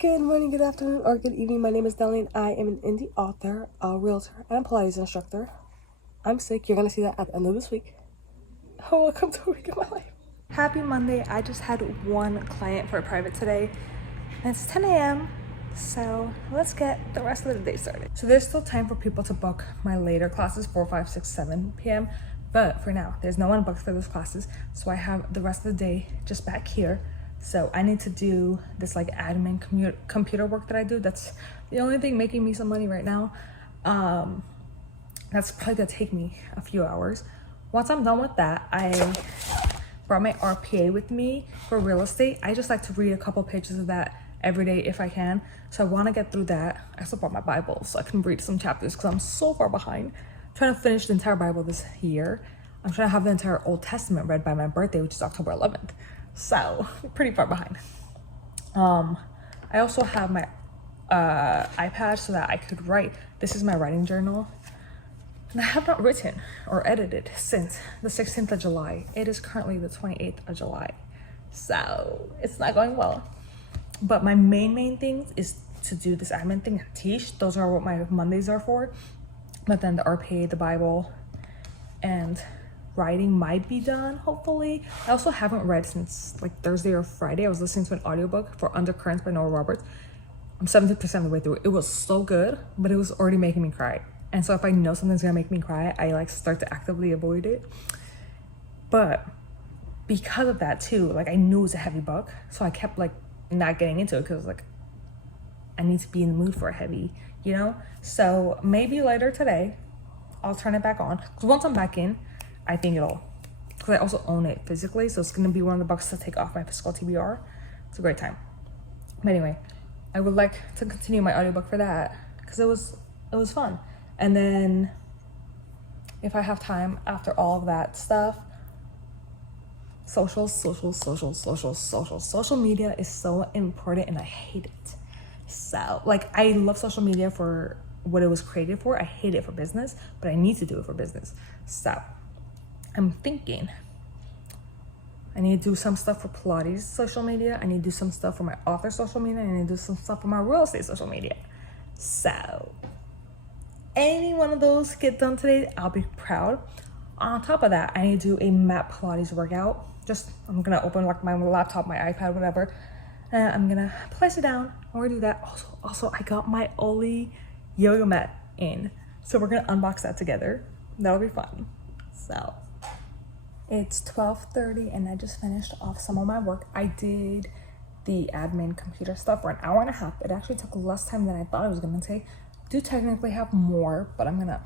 Good morning, good afternoon, or good evening. My name is Nelly and I am an indie author, a realtor, and a Pilates instructor. I'm sick. You're going to see that at the end of this week. Oh, welcome to a week of my life. Happy Monday. I just had one client for a private today, and it's 10 a.m. So let's get the rest of the day started. So there's still time for people to book my later classes, 4, 5, 6, 7 p.m. But for now, there's no one booked for those classes. So I have the rest of the day just back here. So I need to do this like admin computer work that I do. That's the only thing making me some money right now. That's probably gonna take me a few hours. Once I'm done with that, I brought my RPA with me for real estate. I just like to read a couple pages of that every day if I can. So I wanna get through that. I also brought my Bible so I can read some chapters because I'm so far behind. I'm trying to finish the entire Bible this year. I'm trying to have the entire Old Testament read by my birthday, which is October 11th. So pretty far behind. I also have my iPad so that I could write. This is my writing journal. And I have not written or edited since the 16th of July. It is currently the 28th of July. So it's not going well. But my main thing is to do this admin thing and teach. Those are what my Mondays are for. But then the RPA, the Bible, and writing might be done, hopefully. I also haven't read since like Thursday or Friday. I was listening to an audiobook for Undercurrents by Noah Roberts. I'm 70% of the way through. It was so good, but it was already making me cry. And so if I know something's gonna make me cry, I like start to actively avoid it. But because of that too, like I knew it was a heavy book, so I kept like not getting into it because like I need to be in the mood for a heavy, you know? So maybe later today, I'll turn it back on. Because once I'm back in, I think it'll, because I also own it physically, so it's gonna be one of the books to take off my physical TBR. It's a great time. But anyway, I would like to continue my audiobook for that because it was fun. And then if I have time after all of that stuff, social media is so important and I hate it. So like I love social media for what it was created for. I hate it for business, but I need to do it for business. So I'm thinking I need to do some stuff for Pilates social media. I need to do some stuff for my author social media. I need to do some stuff for my real estate social media. So any one of those get done today, I'll be proud. On top of that, I need to do a mat Pilates workout. I'm gonna open like my laptop, my iPad, whatever. And I'm gonna place it down. I'm gonna do that. Also, I got my Oli yoga mat in. So we're gonna unbox that together. That'll be fun. So it's 12:30 and I just finished off some of my work. I did the admin computer stuff for an hour and a half. It actually took less time than I thought it was gonna take. I do technically have more, but I'm gonna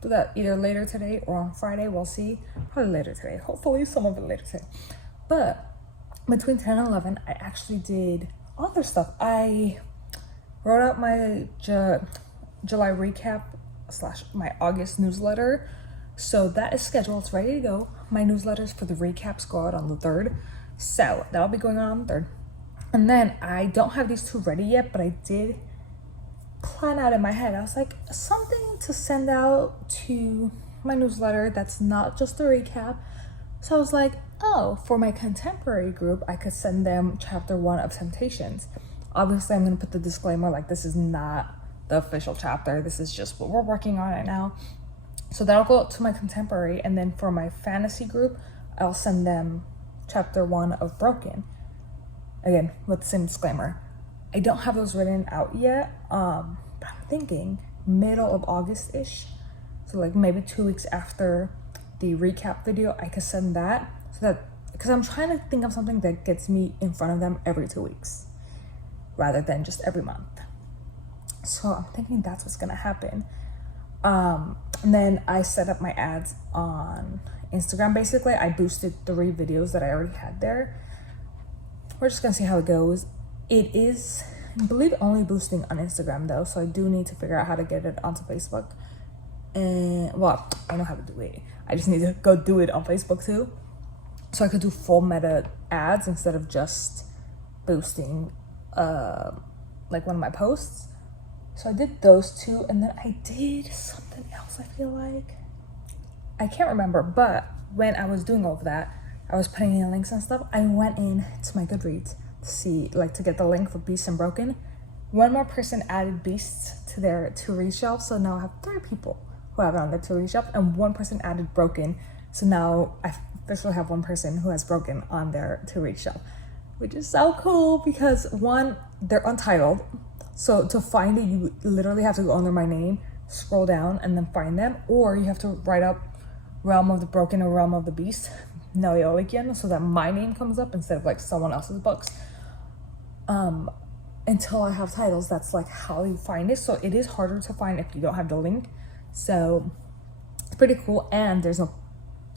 do that either later today or on Friday. We'll see. Probably later today. Hopefully some of it later today. But between 10 and 11, I actually did other stuff. I wrote out my July recap / my August newsletter. So that is scheduled. It's ready to go. My newsletters for the recaps go out on the 3rd. So that'll be going on the 3rd. And then I don't have these two ready yet, but I did plan out in my head. I was like, something to send out to my newsletter that's not just a recap. So I was like, oh, for my contemporary group, I could send them chapter 1 of Temptations. Obviously, I'm going to put the disclaimer, like this is not the official chapter. This is just what we're working on right now. So that'll go to my contemporary. And then for my fantasy group, I'll send them chapter 1 of Broken. Again, with the same disclaimer. I don't have those written out yet. But I'm thinking middle of August-ish. So like maybe 2 weeks after the recap video, I could send that. So that, because I'm trying to think of something that gets me in front of them every 2 weeks rather than just every month. So I'm thinking that's what's gonna happen. And then I set up my ads on Instagram. Basically, I boosted 3 videos that I already had there. We're just gonna see how it goes. It is, I believe, only boosting on Instagram though, so I do need to figure out how to get it onto Facebook. And well, I know how to do it. I just need to go do it on Facebook too, so I could do full meta ads instead of just boosting like one of my posts. So I did those 2, and then I did something else. I feel like I can't remember, but when I was doing all of that, I was putting in links and stuff. I went in to my Goodreads see, like, to get the link for Beast and Broken. One more person added Beast to their to-read shelf, so now I have 3 people who have it on their to-read shelf, and 1 person added Broken, so now I officially have 1 person who has Broken on their to-read shelf, which is so cool because, 1, they're untitled, so to find it, you literally have to go under my name, scroll down, and then find them, or you have to write up Realm of the Broken or Realm of the Beast, nelly.alikyan, so that my name comes up instead of like someone else's books. Until I have titles, that's like how you find it. So it is harder to find if you don't have the link. So it's pretty cool, and there's no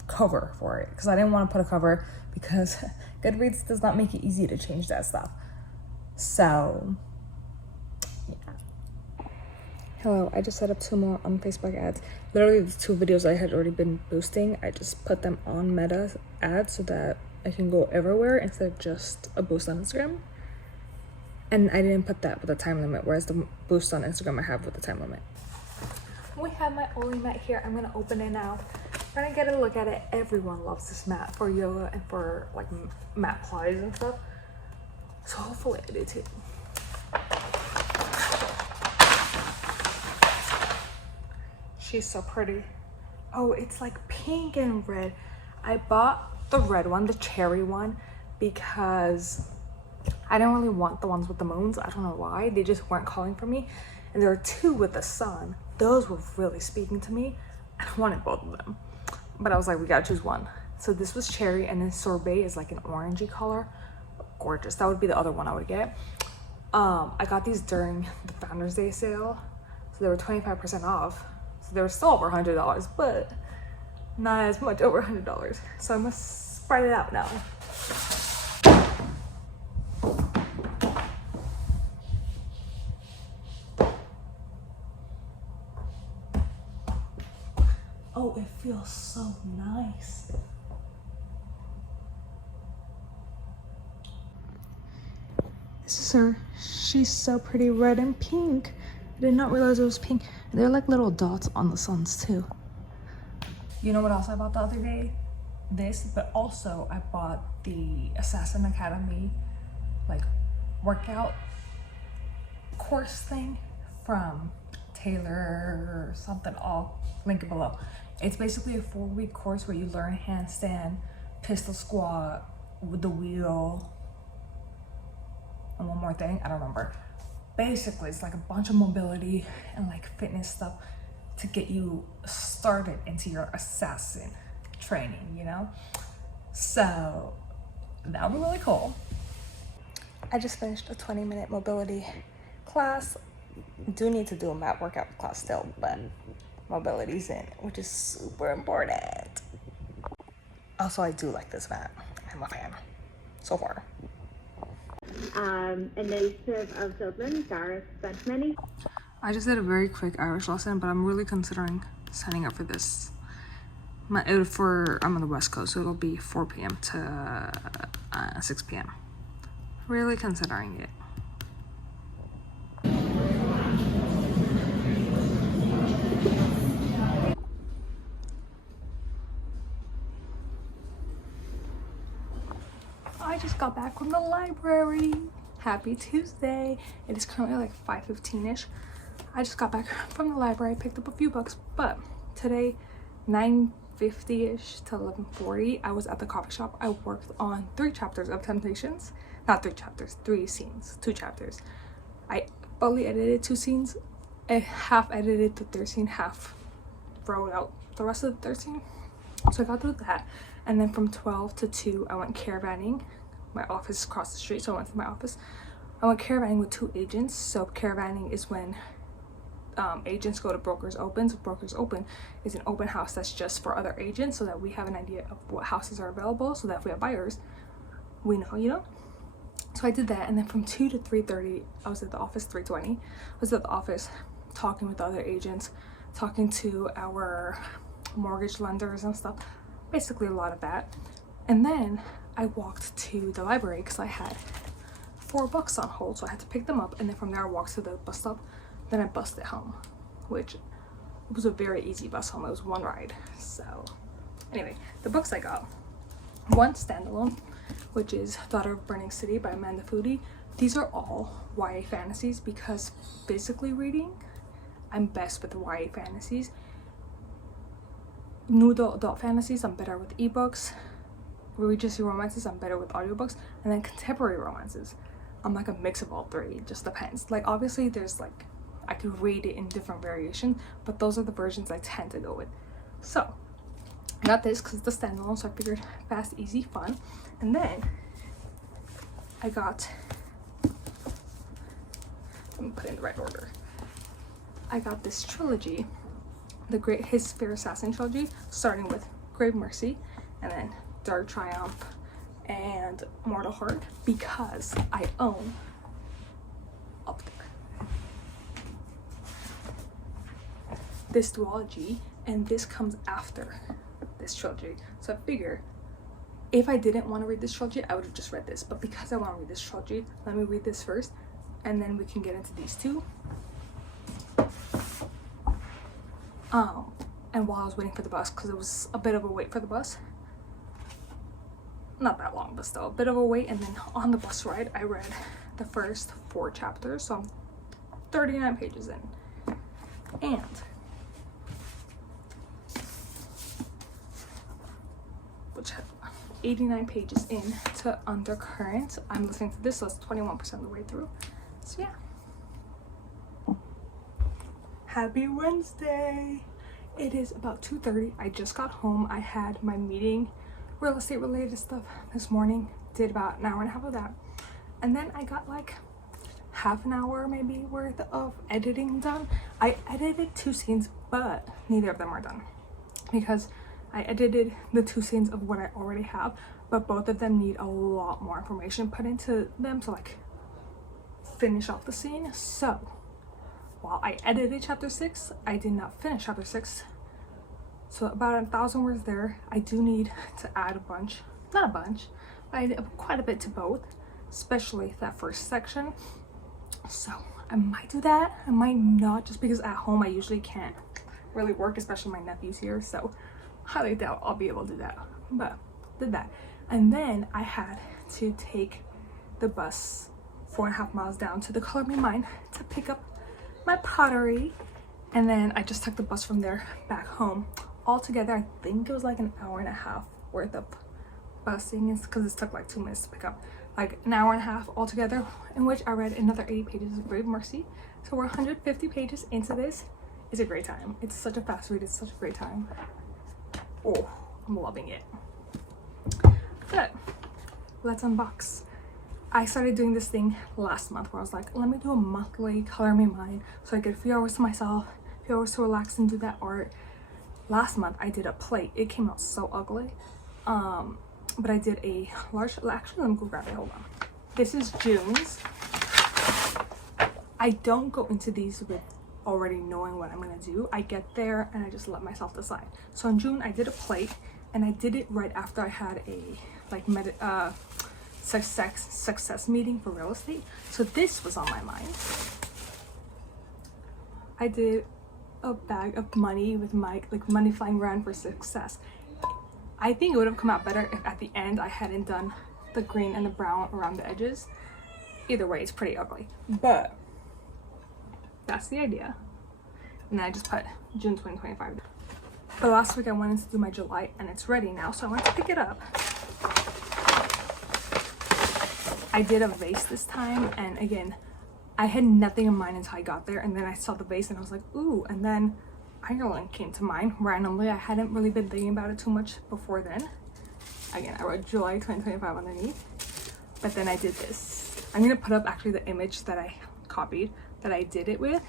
cover for it because I didn't want to put a cover because Goodreads does not make it easy to change that stuff. So yeah. Hello, I just set up 2 more on Facebook ads. Literally the 2 videos I had already been boosting, I just put them on Meta ads so that I can go everywhere instead of just a boost on Instagram. And I didn't put that with a time limit, whereas the boost on Instagram I have with the time limit. We have my Oli mat here. I'm gonna open it now. We're gonna get a look at it. Everyone loves this mat for yoga and for like mat Pilates and stuff. So hopefully I do too. She's so pretty. Oh, it's like pink and red. I bought the red one, the cherry one, because I don't really want the ones with the moons. I don't know why. They just weren't calling for me. And there are 2 with the sun. Those were really speaking to me. I wanted both of them. But I was like, we gotta choose one. So this was cherry, and then sorbet is like an orangey color. Gorgeous. That would be the other one I would get. I got these during the Founders Day sale. So they were 25% off. So they were still over $100, but not as much over $100. So I must spread it out now. Oh, it feels so nice. This is her. She's so pretty, red and pink. I did not realize it was pink. They're like little dots on the suns too. You know what else I bought the other day? This, but also I bought the Assassin Academy like workout course thing from Taylor or something. I'll link it below. It's basically a 4-week course where you learn handstand, pistol squat with the wheel, and one more thing, I don't remember. Basically, it's like a bunch of mobility and like fitness stuff to get you started into your assassin training, you know? So that would be really cool. I just finished a 20-minute mobility class. Do need to do a mat workout class still, but mobility's in, which is super important. Also, I do like this mat. I'm a fan so far. A native of Dublin, Gareth Bentley. I just did a very quick Irish lesson, but I'm really considering signing up for this. I'm on the West Coast, so it'll be 4 p.m. to 6 p.m. Really considering it. I just got back from the library. Happy Tuesday. It is currently like 5:15ish. I just got back from the library, picked up a few books, but today 9:50ish to 11:40 I was at the coffee shop. I worked on 3 chapters of Temptations. Not 3 chapters, 3 scenes, 2 chapters. I fully edited 2 scenes. I half edited the 3rd scene, half wrote out the rest of the 3rd scene. So I got through that, and then from 12 to 2 I went caravanning. My office across the street, so I went to my office. I went caravanning with 2 agents. So caravanning is when agents go to Brokers Open. So Brokers Open is an open house that's just for other agents, so that we have an idea of what houses are available, so that if we have buyers, we know, you know. So I did that, and then from 2 to 3:30 I was at the office. 3:20 I was at the office talking with the other agents, talking to our mortgage lenders and stuff, basically a lot of that. And then I walked to the library because I had 4 books on hold, so I had to pick them up, and then from there I walked to the bus stop. Then I bused it home, which was a very easy bus home. It was 1 ride. So anyway, the books I got, 1 standalone, which is Daughter of Burning City by Amanda Foody. These are all YA fantasies because physically reading, I'm best with YA fantasies. New adult fantasies, I'm better with ebooks. Regency romances, I'm better with audiobooks. And then contemporary romances, I'm like a mix of all three. It just depends. Like obviously there's like, I could read it in different variations, but those are the versions I tend to go with. So I got this because it's the standalone, so I figured fast, easy, fun. And then I got, let me put it in the right order. I got this trilogy, the Great His Fair Assassin trilogy, starting with Grave Mercy and then Dark Triumph and Mortal Heart, because I own up there this duology, and this comes after this trilogy. So I figure if I didn't want to read this trilogy, I would have just read this, but because I want to read this trilogy, let me read this first and then we can get into these two. And while I was waiting for the bus, because it was a bit of a wait for the bus, not that long, but still a bit of a wait, and then on the bus ride I read the first 4 chapters, so I'm 39 pages in, and which 89 pages in to Undercurrent. I'm listening to this, so it's 21% of the way through. So yeah, happy Wednesday. It is about 2:30. I just got home. I had my meeting, real estate related stuff this morning, did about an hour and a half of that, and then I got like half an hour maybe worth of editing done. I edited 2 scenes, but neither of them are done because I edited the 2 scenes of what I already have, but both of them need a lot more information put into them to like finish off the scene. So while I edited chapter 6, I did not finish chapter 6. So about 1,000 words there. I do need to add a bunch, not a bunch, but I did quite a bit to both, especially that first section. So I might do that, I might not, just because at home I usually can't really work, especially my nephew's here, so highly doubt I'll be able to do that, but did that. And then I had to take the bus 4.5 miles down to the CalRE mine to pick up my pottery, and then I just took the bus from there back home. Altogether, I think it was like an hour and a half worth of busing, it's because it took like 2 minutes to pick up, like an hour and a half altogether, in which I read another 80 pages of Grave Mercy. So we're 150 pages into this. It's a great time. It's such a fast read. It's such a great time. Oh, I'm loving it. But let's unbox. I started doing this thing last month where I was like, let me do a monthly color me mine so I get a few hours to myself, a few hours to relax and do that art. Last month I did a plate. It came out so ugly. But I did a large, actually let me go grab it, hold on. This is June's. I don't go into these with already knowing what I'm gonna do. I get there and I just let myself decide. So in June I did a plate, and I did it right after I had a like success meeting for real estate. So this was on my mind. I did a bag of money with my like money flying around for success. I think it would have come out better if at the end I hadn't done the green and the brown around the edges. Either way, it's pretty ugly, but that's the idea. And I just put June 2025. But last week I wanted to do my July, and it's ready now, so I went to pick it up. I did a vase this time, and again, I had nothing in mind until I got there, and then I saw the vase and I was like, ooh, and then Ireland came to mind randomly. I hadn't really been thinking about it too much before then. Again, I wrote July 2025 underneath, but then I did this. I'm gonna put up actually the image that I copied that I did it with,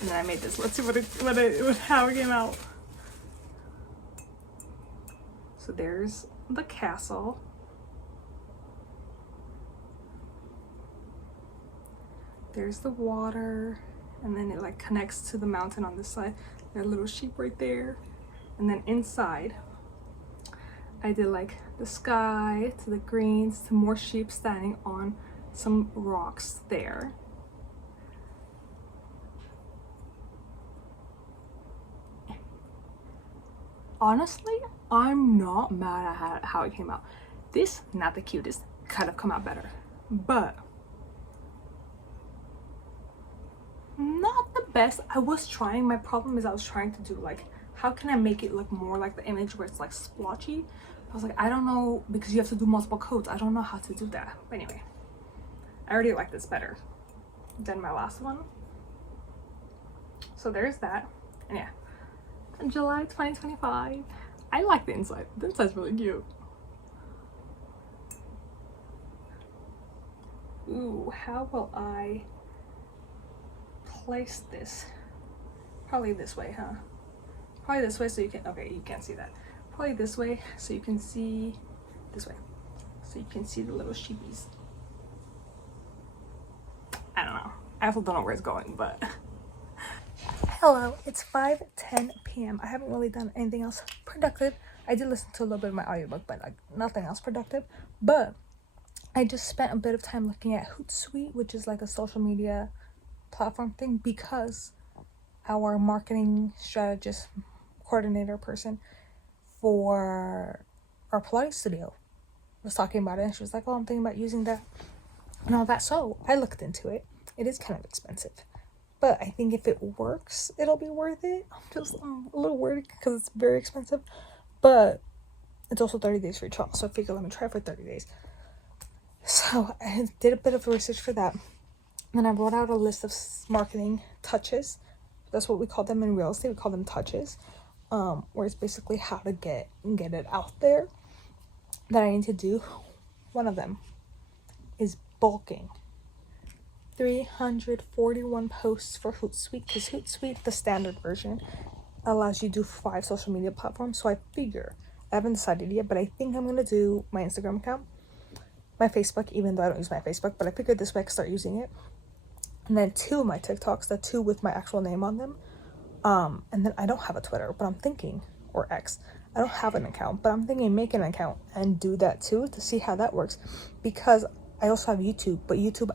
and then I made this. Let's see how it came out. So there's the castle. There's the water, and then it like connects to the mountain on this side. There are little sheep right there, and then inside I did like the sky to the greens to more sheep standing on some rocks there. Honestly, I'm not mad at how it came out. This, not the cutest, could have come out better, but not the best. I was trying. My problem is I was trying to do like, how can I make it look more like the image where it's like splotchy? I was like, I don't know, because you have to do multiple coats. I don't know how to do that. But anyway, I already like this better than my last one. So there's that. And yeah, in July 2025. I like the inside. The inside's really cute. Ooh, how will I place this? Probably this way, huh? Probably this way so you can, okay, you can't see that. Probably this way so you can see, this way. So you can see the little sheepies. I don't know. I also don't know where it's going, but. Hello, it's 5:10 p.m. I haven't really done anything else productive. I did listen to a little bit of my audiobook, but like nothing else productive. But I just spent a bit of time looking at Hootsuite, which is like a social media platform thing, because our marketing strategist coordinator person for our Pilates studio was talking about it, and she was like, oh, I'm thinking about using that and all that. So I looked into it. It is kind of expensive, but I think if it works, it'll be worth it. I'm a little worried because it's very expensive, but it's also 30 days free trial, so I figured let me try for 30 days. So I did a bit of research for that. Then I wrote out a list of marketing touches. That's what we call them in real estate. We call them touches, where it's basically how to get it out there that I need to do. One of them is bulking. 341 posts for Hootsuite, because Hootsuite, the standard version, allows you to do 5 social media platforms. So I figure, I haven't decided yet, but I think I'm gonna do my Instagram account, my Facebook, even though I don't use my Facebook, but I figured this way I can start using it. And then 2 of my TikToks, the 2 with my actual name on them. And then I don't have a Twitter, but I'm thinking, or X, I don't have an account, but I'm thinking make an account and do that too to see how that works. Because I also have YouTube, but YouTube,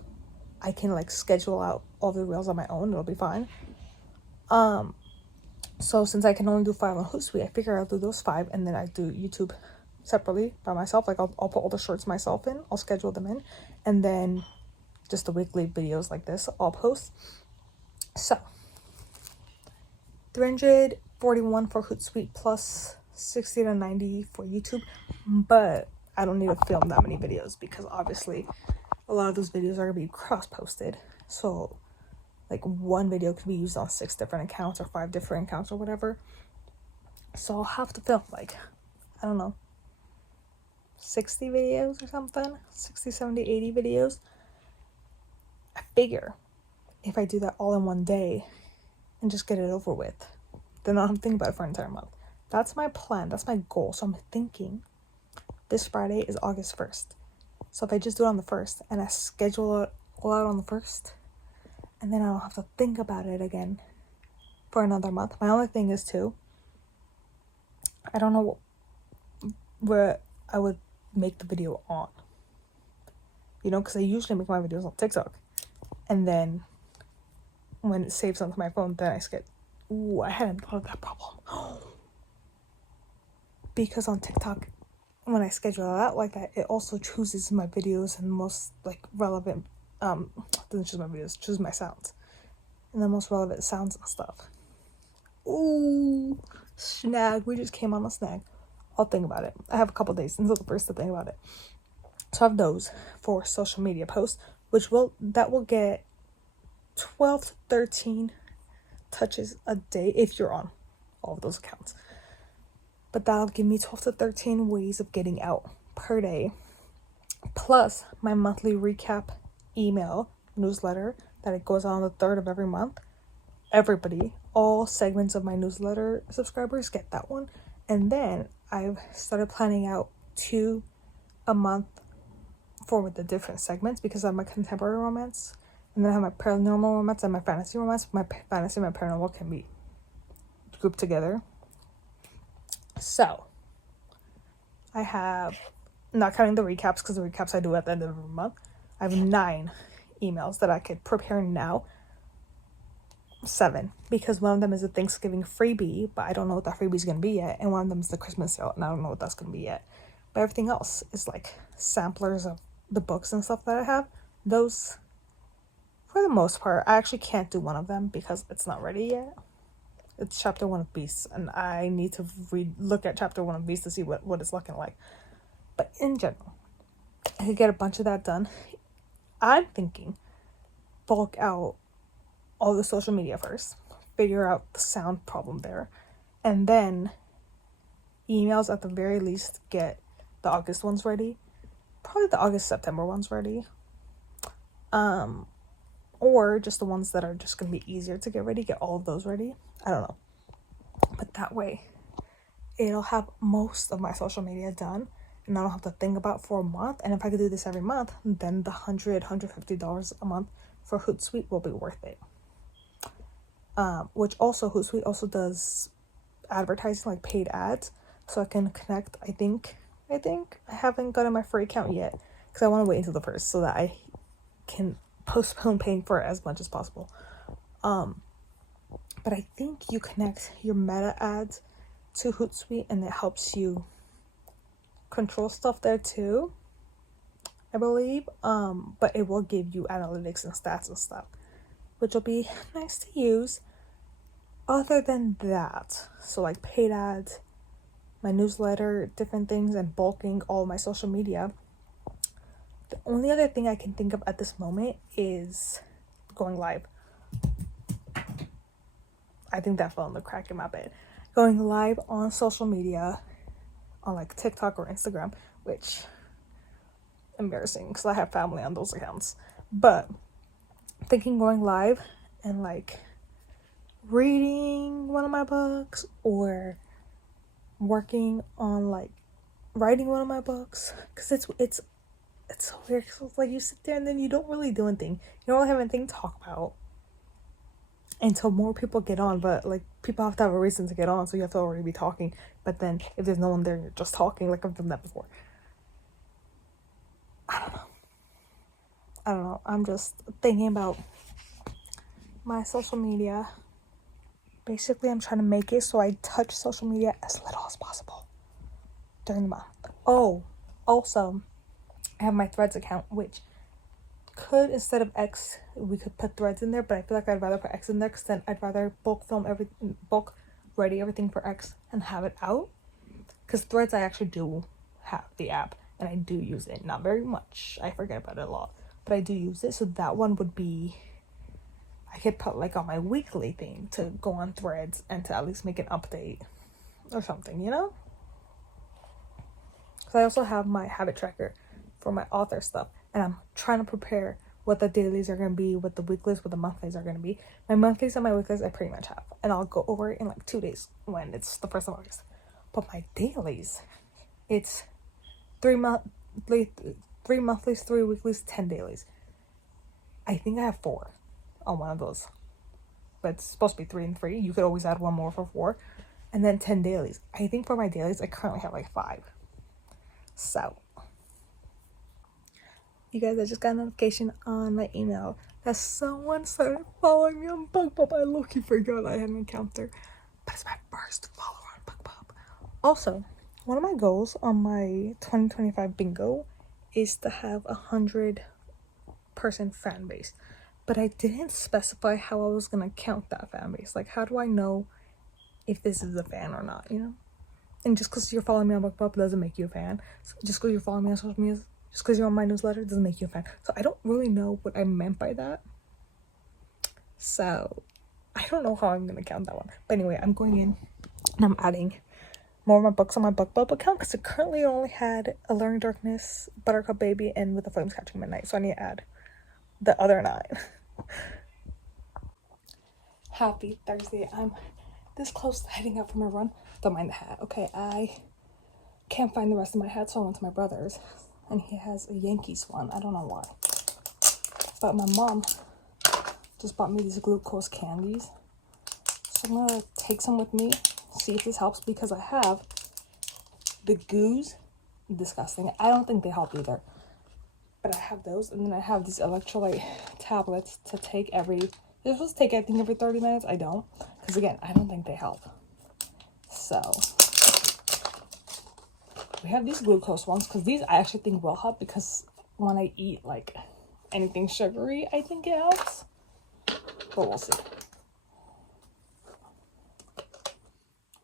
I can like schedule out all the reels on my own. It'll be fine. So since I can only do 5 on Hootsuite, I figure I'll do those 5, and then I do YouTube separately by myself. Like I'll put all the shorts myself in. I'll schedule them in, and then just the weekly videos like this I'll post. So 341 for Hootsuite plus 60 to 90 for YouTube, but I don't need to film that many videos because obviously a lot of those videos are gonna be cross-posted. So like one video could be used on 6 different accounts or 5 different accounts or whatever. So I'll have to film like, I don't know, 60 videos or something, 60, 70, 80 videos. I figure if I do that all in one day and just get it over with, then I don't have to think about it for an entire month. That's my plan. That's my goal. So I'm thinking this Friday is August 1st. So if I just do it on the 1st and I schedule it all out on the 1st, and then I don't have to think about it again for another month. My only thing is too, I don't know where I would make the video on. You know, because I usually make my videos on TikTok. And then when it saves onto my phone, then I skip. Ooh, I hadn't thought of that problem. Because on TikTok, when I schedule it out like that, it also chooses my videos and most like relevant, doesn't choose my videos, chooses my sounds. And the most relevant sounds and stuff. Ooh, snag. We just came on a snag. I'll think about it. I have a couple days until the 1st to think about it. So I have those for social media posts, that will get 12 to 13 touches a day if you're on all of those accounts. But that'll give me 12 to 13 ways of getting out per day, plus my monthly recap email newsletter that it goes on the 3rd of every month. Everybody, all segments of my newsletter subscribers get that one. And then I've started planning out 2 a month for the different segments, because I have my contemporary romance, and then I have my paranormal romance and my fantasy romance. My fantasy and my paranormal can be grouped together. So I have, not counting the recaps, because the recaps I do at the end of every month, I have 9 emails that I could prepare now. 7, because one of them is a Thanksgiving freebie, but I don't know what that freebie is going to be yet, and one of them is the Christmas sale, and I don't know what that's going to be yet. But everything else is like samplers of the books and stuff that I have. Those, for the most part, I actually can't do one of them because it's not ready yet. It's chapter 1 of Beasts, and I need to look at chapter 1 of Beasts to see what it's looking like. But in general, I could get a bunch of that done. I'm thinking bulk out all the social media first, figure out the sound problem there, and then emails at the very least, get the August ones ready, probably the August September ones ready, or just the ones that are just gonna be easier to get ready, get all of those ready. I don't know, but that way it'll have most of my social media done and I don't have to think about for a month. And if I could do this every month, then the $150 a month for Hootsuite will be worth it. Which also, Hootsuite also does advertising, like paid ads, so I can connect. I think I haven't gotten my free account yet because I want to wait until the first so that I can postpone paying for it as much as possible. But I think you connect your meta ads to Hootsuite and it helps you control stuff there too, I believe. But it will give you analytics and stats and stuff, which will be nice to use. Other than that, so like paid ads, my newsletter, different things, and bulking all my social media, the only other thing I can think of at this moment is going live. I think that fell in the crack in my bed. Going live on social media, on like TikTok or Instagram, which embarrassing because I have family on those accounts. But thinking going live and like reading one of my books or working on like writing one of my books, because it's so weird because it's like you sit there and then you don't really do anything. You don't really have anything to talk about until more people get on, but like people have to have a reason to get on, so you have to already be talking. But then if there's no one there, you're just talking. Like I've done that before. I don't know. I'm just thinking about my social media. Basically, I'm trying to make it so I touch social media as little as possible during the month. Oh, also, I have my Threads account, which could, instead of X, we could put Threads in there, but I feel like I'd rather put X in there because then I'd rather bulk ready everything for X and have it out. Because Threads, I actually do have the app and I do use it. Not very much. I forget about it a lot, but I do use it. So that one would be, I could put like on my weekly thing to go on Threads and to at least make an update or something, you know? Because I also have my habit tracker for my author stuff, and I'm trying to prepare what the dailies are going to be, what the weeklies, what the monthlies are going to be. My monthlies and my weeklies I pretty much have, and I'll go over it in like 2 days when it's the 1st of August. But my dailies, it's 3 monthlies, 3 weeklies, 10 dailies. I think I have 4 on one of those, but it's supposed to be 3 and 3. You could always add one more for 4, and then 10 dailies. I think for my dailies I currently have like 5. So you guys, I just got a notification on my email that someone started following me on BugPub. I low-key forgot I had an account there, but it's my first follower on BugPub. Also, one of my goals on my 2025 bingo is to have 100-person fan base, but I didn't specify how I was gonna count that fan base. Like, how do I know if this is a fan or not, you know? And just because you're following me on BugPub doesn't make you a fan. So just because you're following me on social media, just because you're on my newsletter, doesn't make you a fan. So I don't really know what I meant by that. So I don't know how I'm going to count that one. But anyway, I'm going in and I'm adding more of my books on my BugPub account because it currently only had A Learning Darkness, Buttercup Baby, and With the Flames Catching Midnight. So I need to add the other 9. Happy Thursday. I'm this close to heading out for my run. Don't mind the hat. Okay, I can't find the rest of my hat, so I went to my brother's. And he has a Yankees one. I don't know why. But my mom just bought me these glucose candies. So I'm going to take some with me, see if this helps, because I have the goos. Disgusting. I don't think they help either. But I have those, and then I have these electrolyte tablets to take they're supposed to take, I think, every 30 minutes. I don't. Because, again, I don't think they help. So We have these glucose ones because these I actually think will help, because when I eat like anything sugary, I think it helps. But we'll see.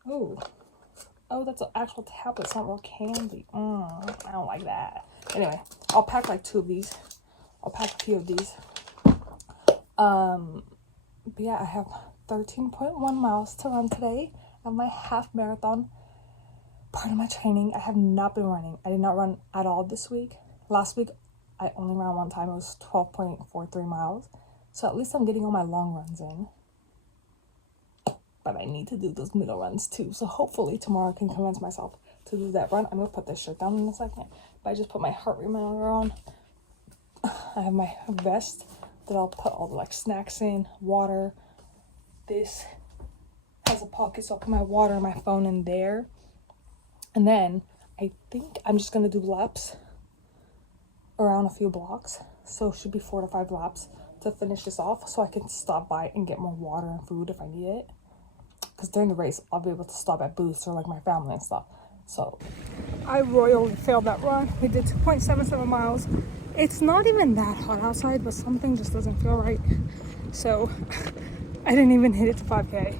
Oh, that's an actual tablet. It's not real candy. I don't like that. Anyway, I'll pack like 2 of these. I'll pack a few of these. But yeah, I have 13.1 miles to run today. I have my half marathon part of my training. I have not been running. I did not run at all this week. Last week, I only ran one time. It was 12.43 miles. So at least I'm getting all my long runs in. But I need to do those middle runs too. So hopefully tomorrow I can convince myself to do that run. I'm going to put this shirt down in a second. But I just put my heart rate monitor on. I have my vest that I'll put all the like snacks in, water. This has a pocket, so I'll put my water and my phone in there. And then I think I'm just going to do laps around a few blocks. So it should be 4 to 5 laps to finish this off, so I can stop by and get more water and food if I need it. Because during the race, I'll be able to stop at Boost or like my family and stuff. So I royally failed that run. We did 2.77 miles. It's not even that hot outside, but something just doesn't feel right. So I didn't even hit it to 5K.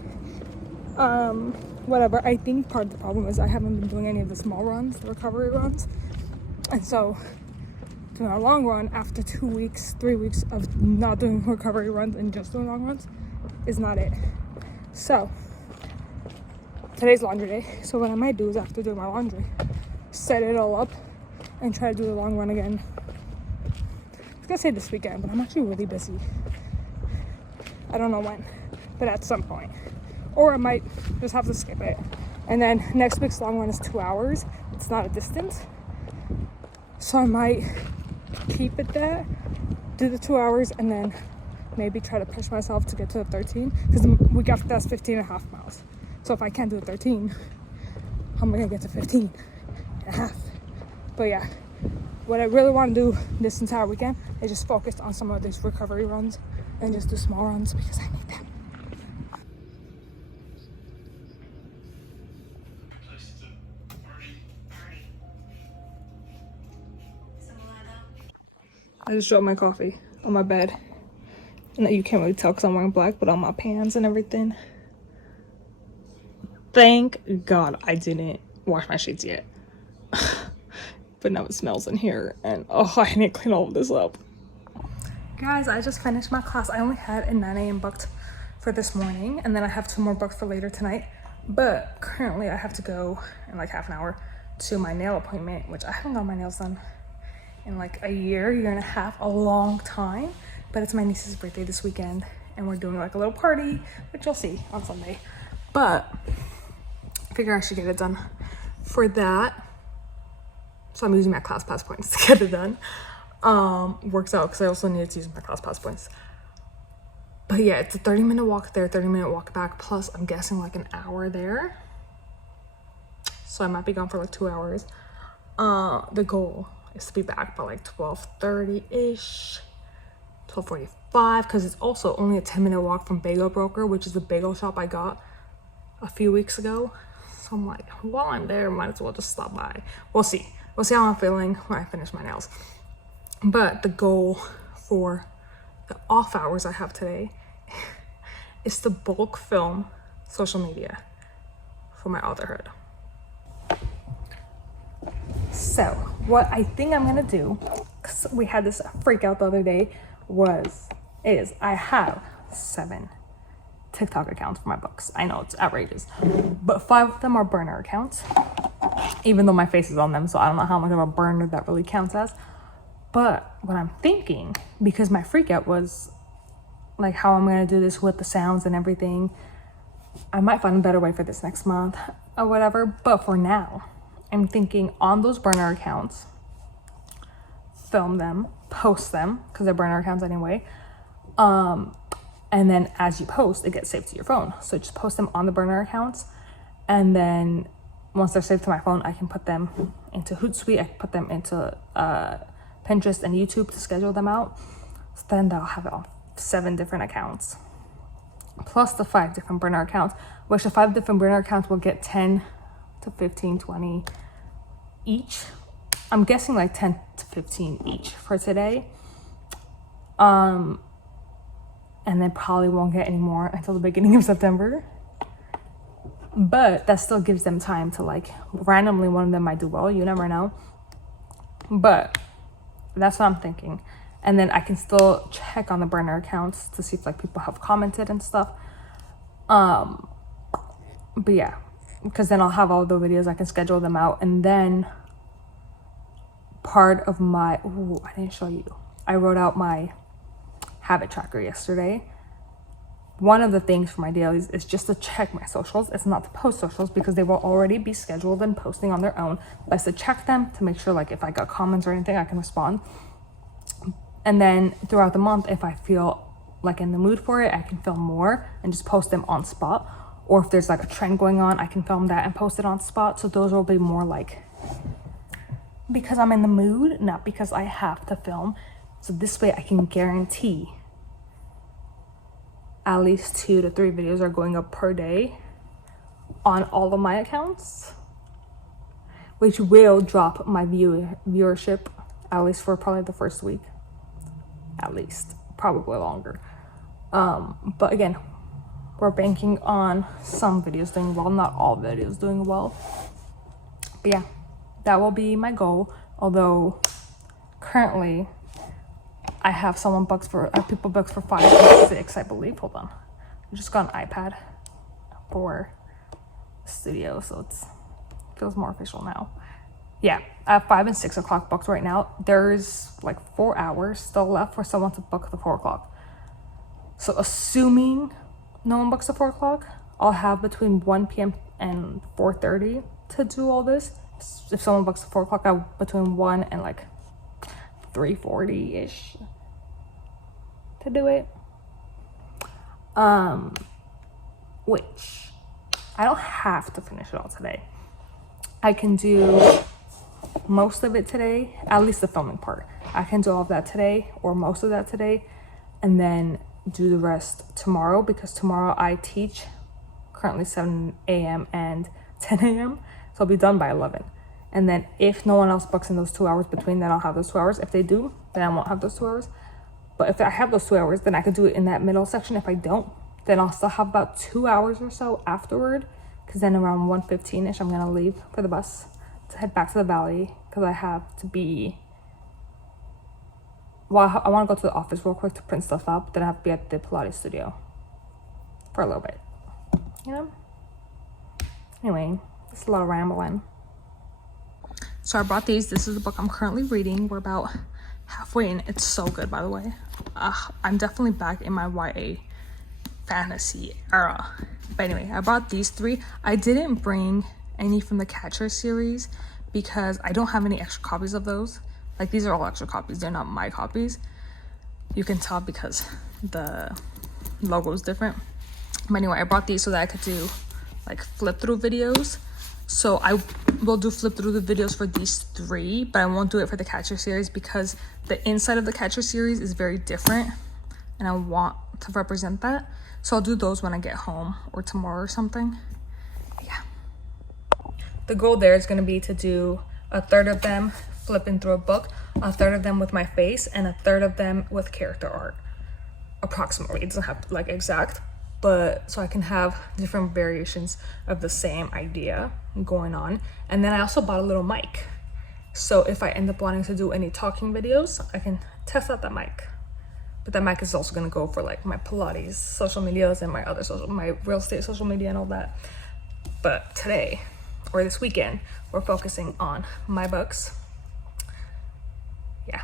Whatever. I think part of the problem is I haven't been doing any of the small runs, the recovery runs. And so doing a long run after 2 weeks, 3 weeks of not doing recovery runs and just doing long runs is not it. So today's laundry day. So what I might do is, after doing my laundry, set it all up and try to do the long run again. I was gonna say this weekend, but I'm actually really busy. I don't know when, but at some point. Or I might just have to skip it. And then next week's long run is 2 hours. It's not a distance. So I might keep it there, do the 2 hours, and then maybe try to push myself to get to the 13. Because the week after that's 15 and a half miles. So if I can't do the 13, how am I gonna get to 15 and a half? But yeah, what I really want to do this entire weekend is just focus on some of these recovery runs and just do small runs because I need them. I just dropped my coffee on my bed. And you can't really tell because I'm wearing black, but on my pants and everything. Thank God I didn't wash my sheets yet. But now it smells in here, and oh, I need to clean all of this up. Guys, I just finished my class. I only had a 9 a.m. booked for this morning, and then I have 2 more booked for later tonight. But currently I have to go in like half an hour to my nail appointment, which I haven't got my nails done in like a year and a half, a long time. But it's my niece's birthday this weekend, and we're doing like a little party, which you'll see on Sunday. But I figure I should get it done for that. So I'm using my class pass points to get it done. Works out because I also needed to use my class pass points. But yeah, it's a 30-minute walk there, 30-minute walk back, plus I'm guessing like an hour there. So I might be gone for like 2 hours. The goal is to be back by like 12:30-ish, 12:45, because it's also only a 10-minute walk from Bagel Broker, which is the bagel shop I got a few weeks ago. So I'm like, while I'm there, might as well just stop by. We'll see. We'll see how I'm feeling when I finish my nails. But the goal for the off hours I have today is to bulk film social media for my authorhood. So what I think I'm gonna do, because we had this freak out the other day, is I have 7 TikTok accounts for my books. I know it's outrageous, but 5 of them are burner accounts, even though my face is on them, so I don't know how much of a burner that really counts as. But what I'm thinking, because my freak out was like how I'm gonna do this with the sounds and everything, I might find a better way for this next month or whatever. But for now, I'm thinking on those burner accounts, film them, post them, because they're burner accounts anyway. And then as you post, it gets saved to your phone. So just post them on the burner accounts. And then once they're saved to my phone, I can put them into Hootsuite. I can put them into Pinterest and YouTube to schedule them out. So then I'll have it on 7 different accounts. Plus the 5 different burner accounts, which the 5 different burner accounts will get 10 to 15, 20 each. I'm guessing like 10 to 15 each for today. And then probably won't get any more until the beginning of September. But that still gives them time to like, randomly one of them might do well, you never know. But that's what I'm thinking. And then I can still check on the burner accounts to see if like people have commented and stuff. But yeah, because then I'll have all the videos, I can schedule them out. And then part of my, I didn't show you, I wrote out my habit tracker yesterday. One of the things for my dailies is just to check my socials. It's not to post socials because they will already be scheduled and posting on their own, but it's to check them to make sure like if I got comments or anything, I can respond. And then throughout the month, if I feel like in the mood for it, I can film more and just post them on spot. Or if there's like a trend going on, I can film that and post it on spot. So those will be more like because I'm in the mood, not because I have to film. So this way I can guarantee at least 2 to 3 videos are going up per day on all of my accounts, which will drop my viewership at least for probably the first week, at least, probably longer. But again, we're banking on some videos doing well, not all videos doing well. But yeah, that will be my goal. Although currently I have someone booked for people booked for 5 and 6, I believe. Hold on, I just got an iPad for studio, so it feels more official now. Yeah, I have 5 and 6 o'clock booked right now. There's like 4 hours still left for someone to book the 4 o'clock. So assuming no one books the 4 o'clock, I'll have between 1 p.m. and 4:30 to do all this. If someone books the 4 o'clock, I have between 1 and like 3:40-ish to do it. Which I don't have to finish it all today. I can do most of it today, at least the filming part. I can do all of that today or most of that today, and then do the rest tomorrow, because tomorrow I teach currently 7 a.m. and 10 a.m. So I'll be done by 11. And then if no one else books in those 2 hours between, then I'll have those 2 hours. If they do, then I won't have those 2 hours. But if I have those 2 hours, then I could do it in that middle section. If I don't, then I'll still have about 2 hours or so afterward, because then around 1:15-ish, I'm gonna leave for the bus to head back to the valley, because I have to be, well, I want to go to the office real quick to print stuff up, then I have to be at the Pilates studio for a little bit, you know? Anyway, it's a lot of rambling. So I brought these. This is the book I'm currently reading. We're about halfway in. It's so good, by the way. I'm definitely back in my YA fantasy era. But anyway, I brought these 3. I didn't bring any from the CalRE series because I don't have any extra copies of those. Like, these are all extra copies. They're not my copies. You can tell because the logo is different. But anyway, I brought these so that I could do like flip through videos. So I will do flip through the videos for these 3, but I won't do it for the CalRE series because the inside of the CalRE series is very different and I want to represent that. So I'll do those when I get home or tomorrow or something. Yeah. The goal there is going to be to do a third of them flipping through a book, a third of them with my face, and a third of them with character art. Approximately. It doesn't have like exact, but so I can have different variations of the same idea going on. And then I also bought a little mic. So if I end up wanting to do any talking videos, I can test out that mic. But that mic is also gonna go for like my Pilates social medias and my real estate social media and all that. But today, or this weekend, we're focusing on my books. Yeah,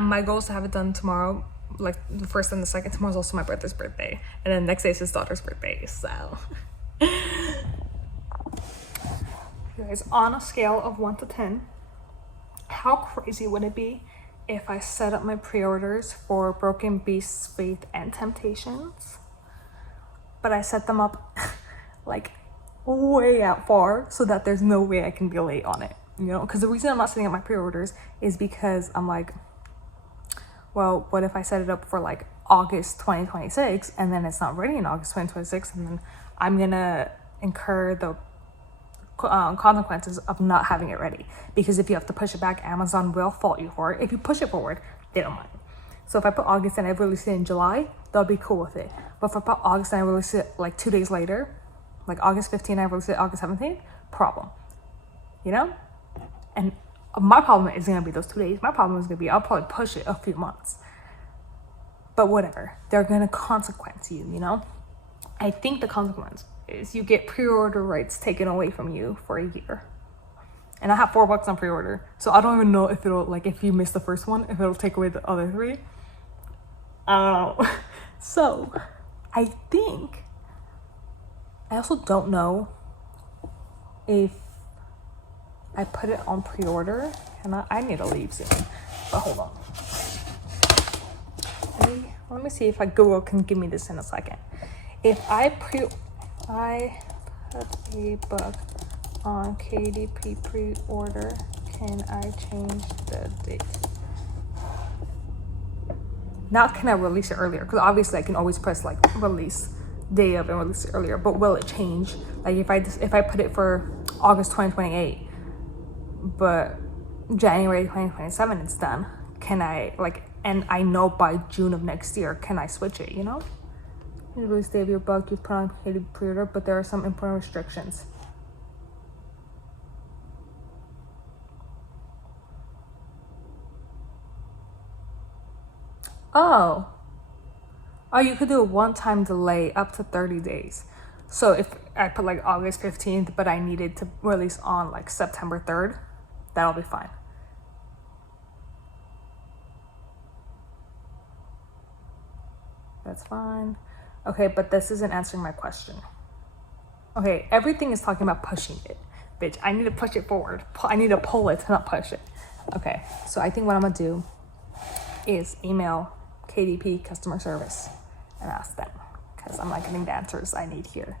my goal is to have it done tomorrow, like the 1st and the 2nd. Tomorrow's also my brother's birthday, and then next day is his daughter's birthday, so. Guys, on a scale of 1 to 10, how crazy would it be if I set up my pre-orders for Broken Beasts, Faith, and Temptations, but I set them up like way out far so that there's no way I can be late on it, you know? Because the reason I'm not setting up my pre-orders is because I'm like, well, what if I set it up for like August 2026 and then it's not ready in August 2026, and then I'm gonna incur the consequences of not having it ready. Because if you have to push it back, Amazon will fault you for it. If you push it forward, they don't mind. So if I put August and I release it in July, they'll be cool with it. But if I put August and I release it like 2 days later, like August 15th, I release it August 17th, problem. You know? And my problem is going to be those 2 days. My problem is going to be I'll probably push it a few months. But whatever. They're going to consequence you, you know? I think the consequence is you get pre-order rights taken away from you for a year. And I have $4 on pre-order. So I don't even know if it'll, like, if you miss the first one, if it'll take away the other 3. I don't know. So I think, I also don't know if I put it on pre-order. And I need to leave soon. But hold on. Let me see if Google can give me this in a second. If I put a book on KDP pre-order, can I change the date? Not can I release it earlier, because obviously I can always press like release day of and release it earlier, but will it change? Like if I put it for August 2028, but January 2027 it's done, can I like, and I know by June of next year, can I switch it, you know? You release day of your book, you put on KDP pre-order, but there are some important restrictions. Oh, you could do a one-time delay up to 30 days. So if I put like August 15th, but I needed to release on like September 3rd, that'll be fine. That's fine. Okay, but this isn't answering my question. Okay, everything is talking about pushing it. Bitch, I need to push it forward. I need to pull it, not push it. Okay, so I think what I'm gonna do is email KDP customer service and ask them, because I'm not getting the answers I need here.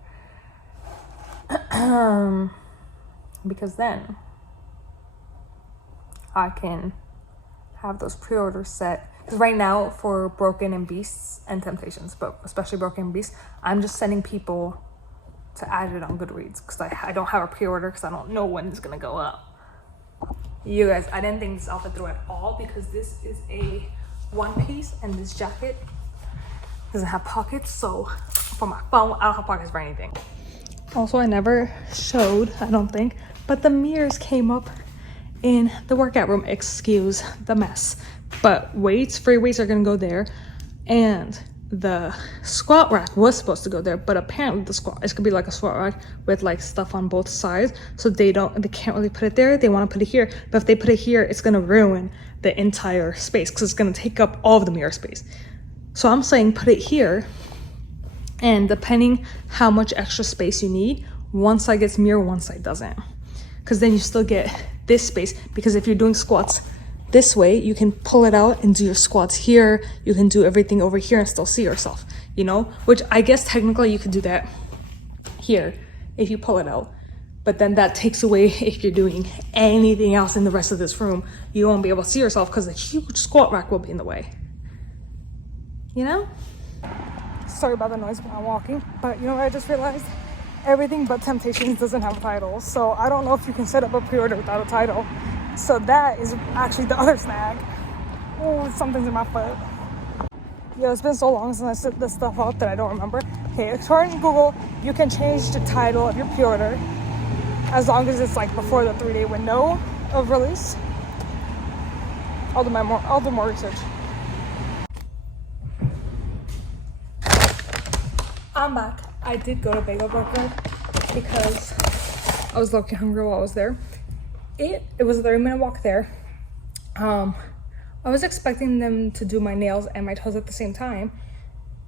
Because then I can have those pre-orders set. Because right now for Broken and Beasts and Temptations, but especially Broken and Beasts, I'm just sending people to add it on Goodreads because I don't have a pre-order because I don't know when it's gonna go up. You guys, I didn't think this outfit through at all because this is a one piece and this jacket doesn't have pockets, so for my phone I don't have pockets for anything. Also, I never showed, I don't think, but the mirrors came up in the workout room. Excuse the mess, but free weights are gonna go there, and the squat rack was supposed to go there, but apparently it's gonna be like a squat rack with like stuff on both sides, so they can't really put it there. They want to put it here, but if they put it here, it's gonna ruin the entire space because it's gonna take up all of the mirror space. So I'm saying put it here, and depending how much extra space you need, one side gets mirror, one side doesn't, because then you still get this space. Because if you're doing squats this way, you can pull it out and do your squats here. You can do everything over here and still see yourself, you know, which I guess technically you could do that here if you pull it out. But then that takes away, if you're doing anything else in the rest of this room, you won't be able to see yourself because a huge squat rack will be in the way, you know? Sorry about the noise when I'm walking, but you know what I just realized? Everything but Temptations doesn't have a title, so I don't know if you can set up a pre-order without a title. So that is actually the other snag. Oh, something's in my foot. Yo, it's been so long since I set this stuff up that I don't remember. Okay, according to Google, you can change the title of your pre-order as long as it's like before the 3-day window of release. I'll do more research. I'm back. I did go to Bagel Burger because I was low-key hungry while I was there. It was a 30-minute walk there. I was expecting them to do my nails and my toes at the same time,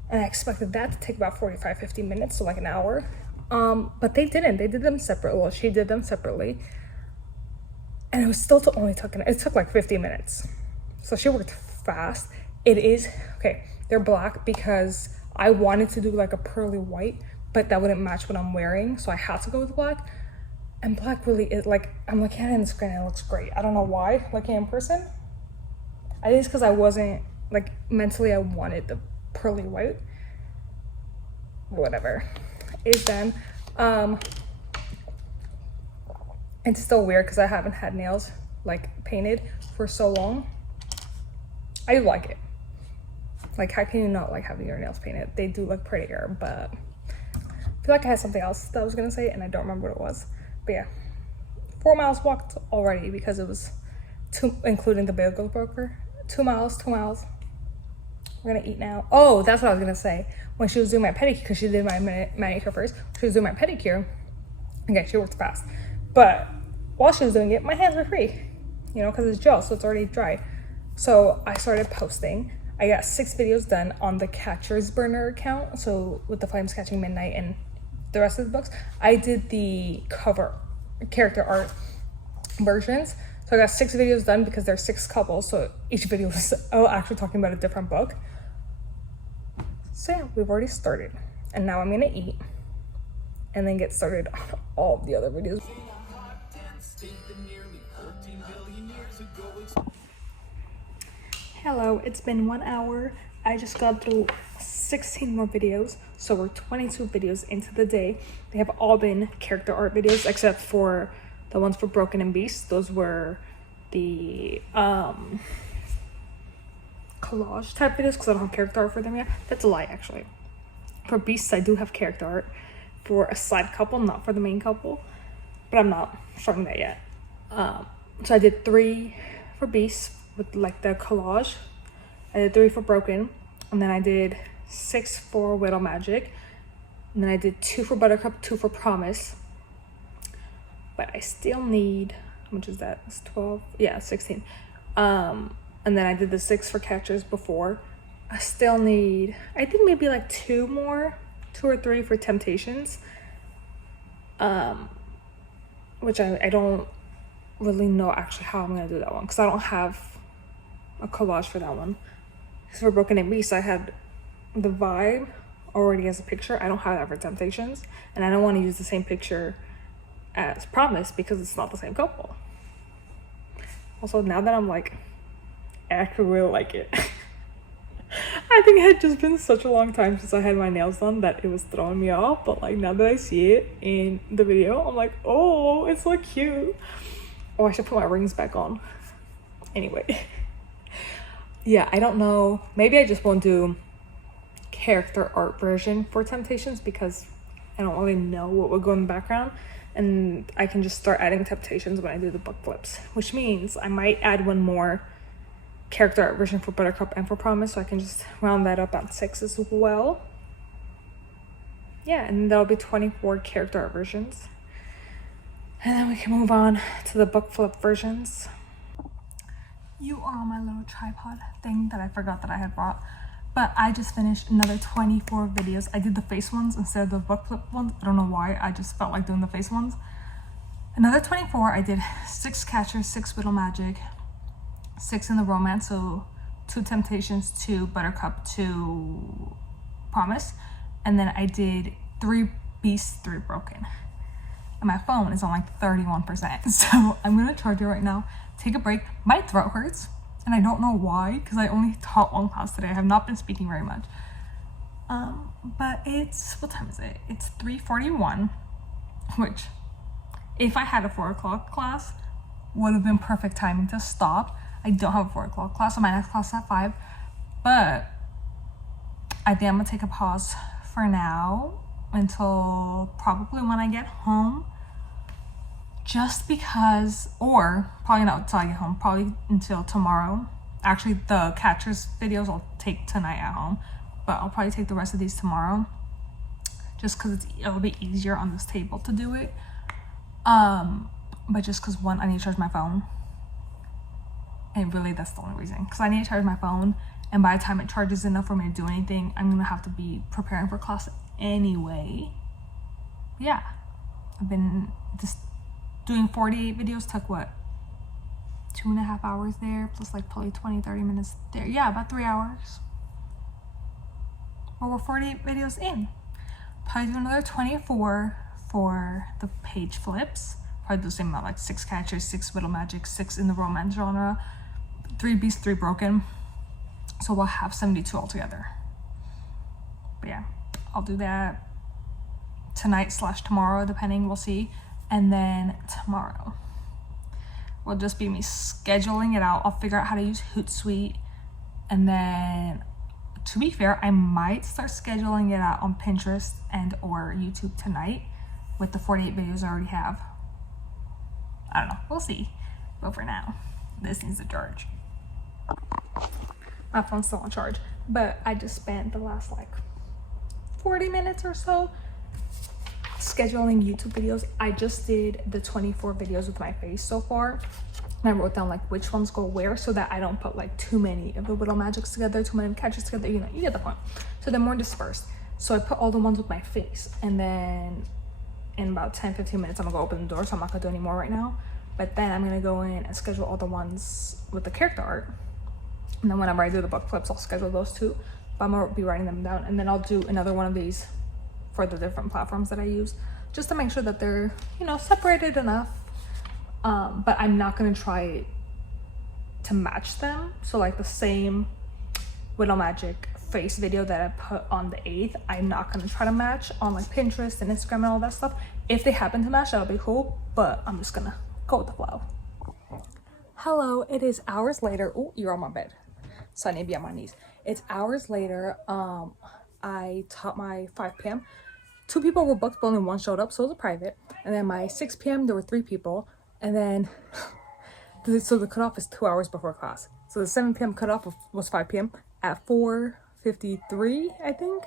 and I expected that to take about 45-50 minutes, so like an hour. But they didn't. They did them separately. Well, she did them separately, and it took like 50 minutes. So she worked fast. It is okay. They're black because I wanted to do like a pearly white, but that wouldn't match what I'm wearing, so I had to go with black. And black really is like, I'm looking at it on the screen and it looks great. I don't know why, looking in person. I think it's because I wasn't, like, mentally I wanted the pearly white. Whatever. It's done. It's still weird because I haven't had nails like painted for so long. I like it. Like, how can you not like having your nails painted? They do look prettier, but I feel like I had something else that I was gonna say and I don't remember what it was. But yeah, 4 miles walked already because it was two, including the bagel broker. 2 miles, 2 miles. We're gonna eat now. Oh, that's what I was gonna say. When she was doing my pedicure, because she did my manicure first, she was doing my pedicure. Okay, she works fast. But while she was doing it, my hands were free, you know, because it's gel, so it's already dry. So I started posting. I got 6 videos done on the Catcher's Burner account. So with the Flames Catching Midnight and the rest of the books, I did the cover character art versions. So I got 6 videos done because there's 6 couples. So each video was actually talking about a different book. So yeah, we've already started. And now I'm gonna eat and then get started on all of the other videos. Hello, it's been 1 hour. I just got through 16 more videos, so we're 22 videos into the day. They have all been character art videos except for the ones for Broken and Beast. Those were the collage type videos because I don't have character art for them yet. That's a lie, actually. For Beasts, I do have character art for a side couple, not for the main couple, but I'm not showing that yet. So I did 3 for Beasts with like the collage. I did 3 for Broken, and then I did 6 for Widow Magic, and then I did 2 for Buttercup, 2 for Promise. But I still need, how much is that? It's 12, yeah, 16. And then I did the 6 for Catchers before. I still need, I think maybe like 2 more, 2 or 3 for Temptations. Which I don't really know actually how I'm gonna do that one because I don't have a collage for that one. Because for Broken and Beast, I had the vibe already as a picture. I don't have that for Temptations, and I don't want to use the same picture as Promise because it's not the same couple. Also, now that I'm like, I actually really like it. I think it had just been such a long time since I had my nails done that it was throwing me off, but like now that I see it in the video, I'm like, oh, it's so cute. Oh, I should put my rings back on. Anyway. Yeah, I don't know. Maybe I just won't do character art version for Temptations because I don't really know what would go in the background. And I can just start adding Temptations when I do the book flips, which means I might add one more character art version for Buttercup and for Promise, so I can just round that up at 6 as well. Yeah, and there'll be 24 character art versions. And then we can move on to the book flip versions. You are on my little tripod thing that I forgot that I had brought. But I just finished another 24 videos. I did the face ones instead of the book flip ones. I don't know why, I just felt like doing the face ones. Another 24, I did 6 Catchers, 6 Widow Magic, 6 in the romance, so 2 Temptations, 2 Buttercup, 2 Promise. And then I did 3 Beasts, 3 Broken. And my phone is on like 31%. So I'm gonna charge it right now, take a break. My throat hurts, and I don't know why, because I only taught 1 class today. I have not been speaking very much. But it's, what time is it? It's 3:41, which if I had a 4 o'clock class, would have been perfect timing to stop. I don't have a 4 o'clock class, so my next class is at 5. But I think I'm gonna take a pause for now until probably when I get home. Just because, or probably not until I get home, probably until tomorrow. Actually, the Catchers videos I'll take tonight at home, but I'll probably take the rest of these tomorrow. Just because it'll be easier on this table to do it. But just because, one, I need to charge my phone. And really, that's the only reason. Because I need to charge my phone, and by the time it charges enough for me to do anything, I'm going to have to be preparing for class anyway. Yeah. I've been just doing 48 videos, took what? 2.5 hours there, plus like probably 20-30 minutes there. Yeah, about 3 hours. Well, we're 48 videos in. Probably do another 24 for the page flips. Probably do the same amount, like 6 Catchers, 6 Widow Magic, 6 in the romance genre, 3 Beasts, 3 Broken. So we'll have 72 altogether. But yeah, I'll do that tonight / tomorrow, depending, we'll see. And then tomorrow will just be me scheduling it out. I'll figure out how to use Hootsuite. And then, to be fair, I might start scheduling it out on Pinterest and or YouTube tonight with the 48 videos I already have. I don't know, we'll see. But for now, this needs to charge. My phone's still on charge, but I just spent the last like 40 minutes or so scheduling YouTube videos. I just did the 24 videos with my face so far. And I wrote down like which ones go where so that I don't put like too many of the Widow Magics together, too many catches together, you know, you get the point. So they're more dispersed. So I put all the ones with my face, and then in about 10-15 minutes I'm gonna go open the door, so I'm not gonna do any more right now. But then I'm gonna go in and schedule all the ones with the character art. And then whenever I do the book flips, I'll schedule those too. But I'm gonna be writing them down, and then I'll do another one of these for the different platforms that I use, just to make sure that they're, you know, separated enough. But I'm not gonna try to match them. So like the same Widow Magic face video that I put on the 8th, I'm not gonna try to match on like Pinterest and Instagram and all that stuff. If they happen to match, that'll be cool, but I'm just gonna go with the flow. Hello, it is hours later. Oh, you're on my bed, so I need to be on my knees. It's hours later. I taught my 5 p.m. 2 people were booked, but only 1 showed up, so it was a private. And then my 6 p.m. there were 3 people, and then so the cutoff is 2 hours before class. So the 7 p.m. cutoff was 5 p.m. At 4:53, I think,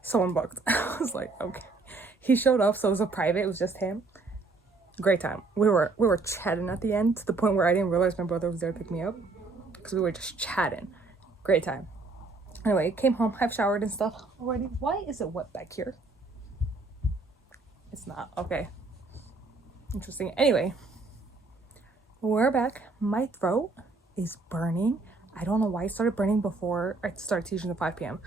someone booked. I was like, okay. He showed up, so it was a private. It was just him. Great time. We were chatting at the end, to the point where I didn't realize my brother was there to pick me up, because we were just chatting. Great time. Anyway, came home, I've showered and stuff already. Why is it wet back here? It's not. Okay. Interesting. Anyway, we're back. My throat is burning. I don't know why it started burning before I started teaching at 5 p.m.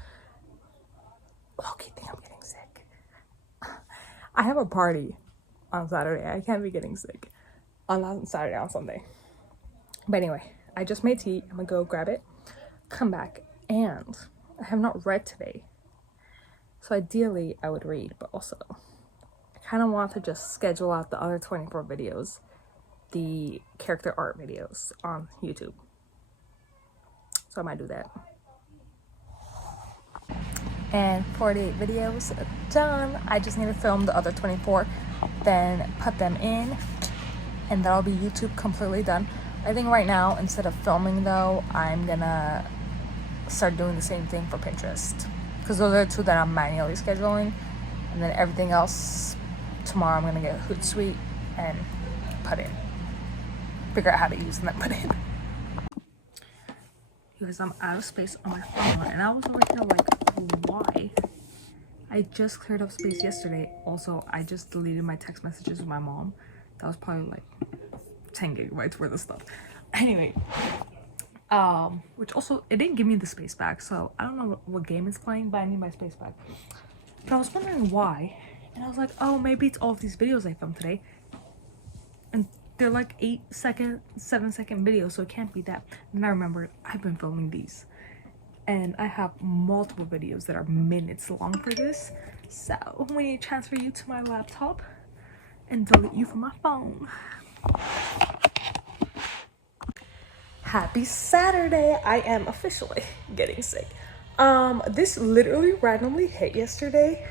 Loki, think I'm getting sick. I have a party on Saturday. I can't be getting sick on Saturday, on Sunday. But anyway, I just made tea. I'm gonna go grab it, come back, and I have not read today. So ideally I would read, but also I kind of want to just schedule out the other 24 videos, the character art videos on YouTube. So I might do that. And 48 videos done. I just need to film the other 24, then put them in, and that'll be YouTube completely done. I think right now, instead of filming though, I'm gonna start doing the same thing for Pinterest, because those are the 2 that I'm manually scheduling, and then everything else tomorrow I'm gonna get Hootsuite and put in, figure out how to use and then put in. Because I'm out of space on my phone, and I was over here like, why? I just cleared up space yesterday. Also, I just deleted my text messages with my mom. That was probably like 10 gigabytes worth of stuff. Anyway, which also, it didn't give me the space back, so I don't know what game it's playing, but I need my space back. But I was wondering why, and I was like, oh, maybe it's all of these videos I filmed today, and they're like 8-second, 7-second videos, so it can't be that. And I remembered I've been filming these, and I have multiple videos that are minutes long for this, so we need to transfer you to my laptop and delete you from my phone. Happy Saturday. I am officially getting sick. This literally randomly hit yesterday,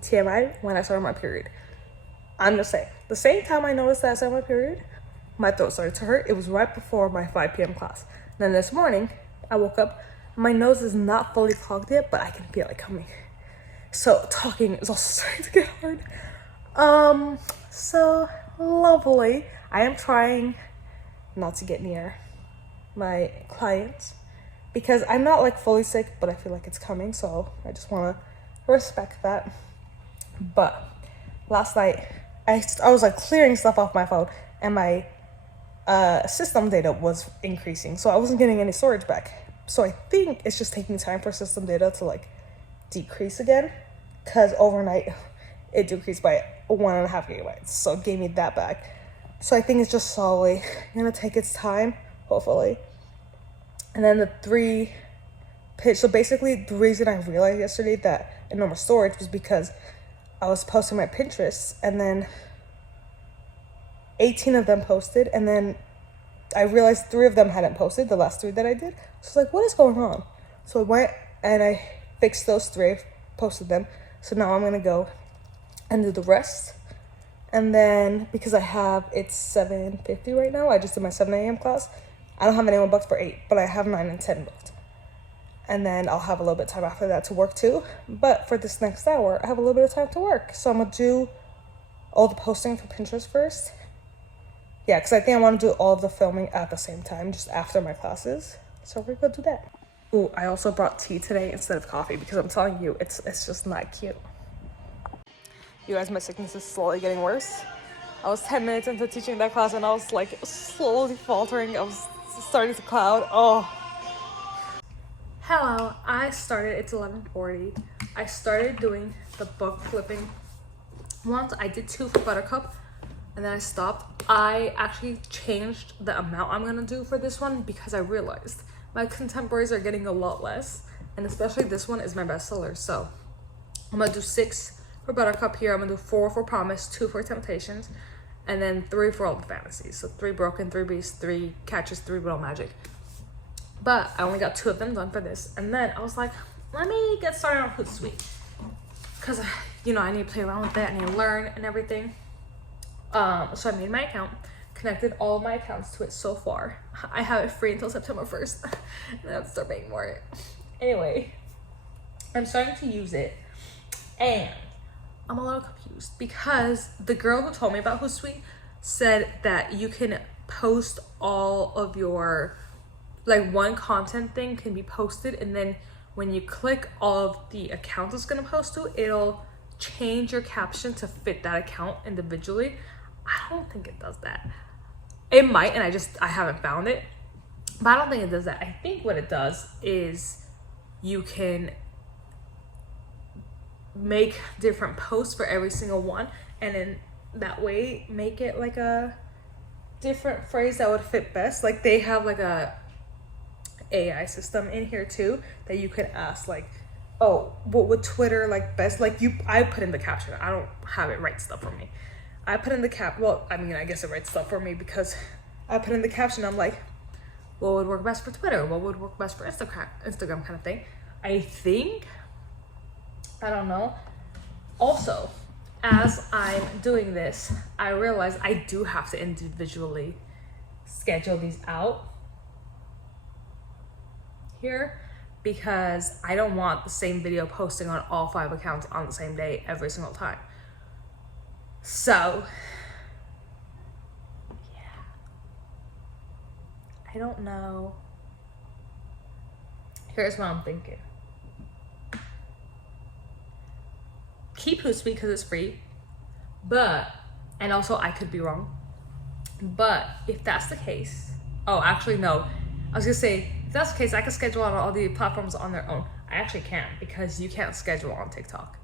TMI, when I started my period. I'm just saying, the same time I noticed that I started my period, my throat started to hurt. It was right before my 5 p.m. class. Then this morning, I woke up, my nose is not fully clogged yet, but I can feel it coming. So talking is also starting to get hard. So lovely. I am trying not to get near my clients, because I'm not like fully sick, but I feel like it's coming, so I just want to respect that. But last night I was like clearing stuff off my phone, and my system data was increasing, so I wasn't getting any storage back. So I think it's just taking time for system data to like decrease again, because overnight it decreased by 1.5 gigabytes, so it gave me that back. So I think it's just slowly gonna take its time, hopefully. And then the 3 pitch. So basically, the reason I realized yesterday that I no more storage was because I was posting my Pinterest, and then 18 of them posted, and then I realized 3 of them hadn't posted, the last 3 that I did. So I was like, what is going on? So I went and I fixed those 3, posted them. So now I'm gonna go and do the rest. And then because it's 7:50 right now, I just did my 7 a.m. class. I don't have anyone booked for 8, but I have 9 and 10 booked. And then I'll have a little bit of time after that to work too. But for this next hour, I have a little bit of time to work. So I'm gonna do all the posting for Pinterest first. Yeah, because I think I want to do all of the filming at the same time, just after my classes. So we're gonna do that. Ooh, I also brought tea today instead of coffee because I'm telling you, it's just not cute. You guys, my sickness is slowly getting worse. I was 10 minutes into teaching that class and I was like slowly faltering. I was starting to cloud. Oh. Hello, it's 11:40. I started doing the book flipping ones. I did 2 for Buttercup and then I stopped. I actually changed the amount I'm gonna do for this one because I realized my contemporaries are getting a lot less, and especially this one is my bestseller. So I'm gonna do 6 for Buttercup here. I'm gonna do 4 for Promise, 2 for Temptations, and then 3 for all the fantasies. So 3 Broken, 3 Beasts, 3 Catches, 3 Real Magic. But I only got 2 of them done for this. And then I was like, let me get started on Hootsuite. Because, I need to play around with it. I need to learn and everything. So I made my account, connected all of my accounts to it so far. I have it free until September 1st. And then I have to start paying for it. Anyway, I'm starting to use it. And I'm a little confused because the girl who told me about Hootsuite said that you can post all of your, one content thing can be posted, and then when you click all of the accounts it's gonna post to, it'll change your caption to fit that account individually. I don't think it does that. It might, and I haven't found it, but I don't think it does that. I think what it does is you can make different posts for every single one, and then that way make it like a different phrase that would fit best. Like they have like a AI system in here too that you could ask, like, oh, what would Twitter like best? I put in the caption. I don't have it write stuff for me. I put in the I guess it writes stuff for me because I put in the caption. I'm like, what would work best for Twitter? What would work best for Instagram kind of thing. I don't know. Also, as I'm doing this, I realize I do have to individually schedule these out here because I don't want the same video posting on all 5 accounts on the same day every single time. So, yeah. I don't know. Here's what I'm thinking. Keep Hootsuite because it's free, and also I could be wrong, but if that's the case, no, I was gonna say, if that's the case, I can schedule on all the platforms on their own. I actually can't because you can't schedule on TikTok.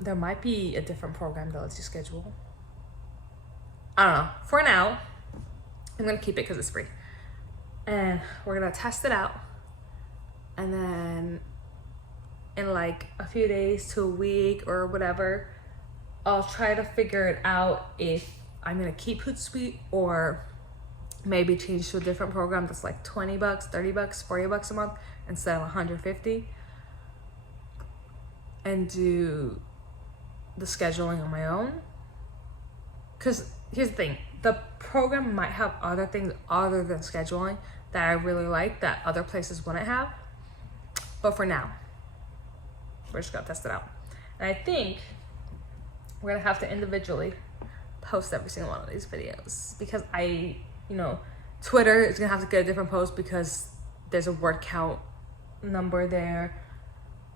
There might be a different program that lets you schedule. I don't know. For now, I'm gonna keep it because it's free, and we're gonna test it out, and then in like a few days to a week or whatever, I'll try to figure it out if I'm gonna keep Hootsuite or maybe change to a different program that's like $20, $30, $40 a month instead of $150, and do the scheduling on my own. Because here's the thing, the program might have other things other than scheduling that I really like that other places wouldn't have, but for now we're just gonna test it out. And I think we're gonna have to individually post every single one of these videos because Twitter is gonna have to get a different post because there's a word count number there.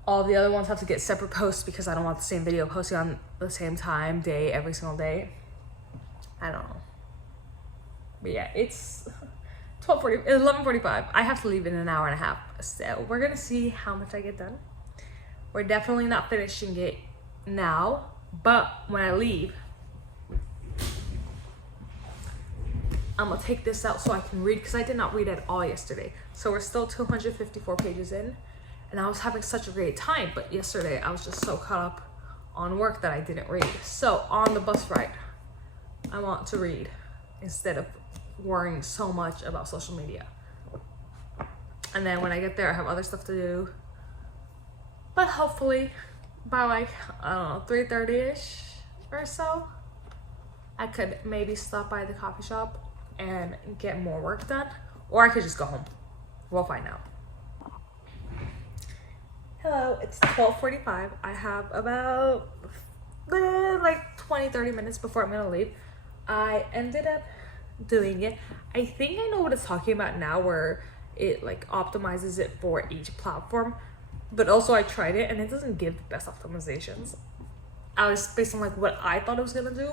All the other ones have to get separate posts because I don't want the same video posting on the same time, day, every single day. I don't know. But yeah, it's 11:45. I have to leave in an hour and a half. So we're gonna see how much I get done. We're definitely not finishing it now, but when I leave, I'm gonna take this out so I can read because I did not read at all yesterday. So we're still 254 pages in, and I was having such a great time, but yesterday I was just so caught up on work that I didn't read. So on the bus ride I want to read instead of worrying so much about social media. And then when I get there, I have other stuff to do. But hopefully by like, I don't know, 3:30ish or so, I could maybe stop by the coffee shop and get more work done. Or I could just go home. We'll find out. Hello, it's 12:45. I have about like 20-30 minutes before I'm gonna leave. I ended up doing it. I think I know what it's talking about now, where it like optimizes it for each platform. But also I tried it and it doesn't give the best optimizations. I was based on like what I thought it was gonna do.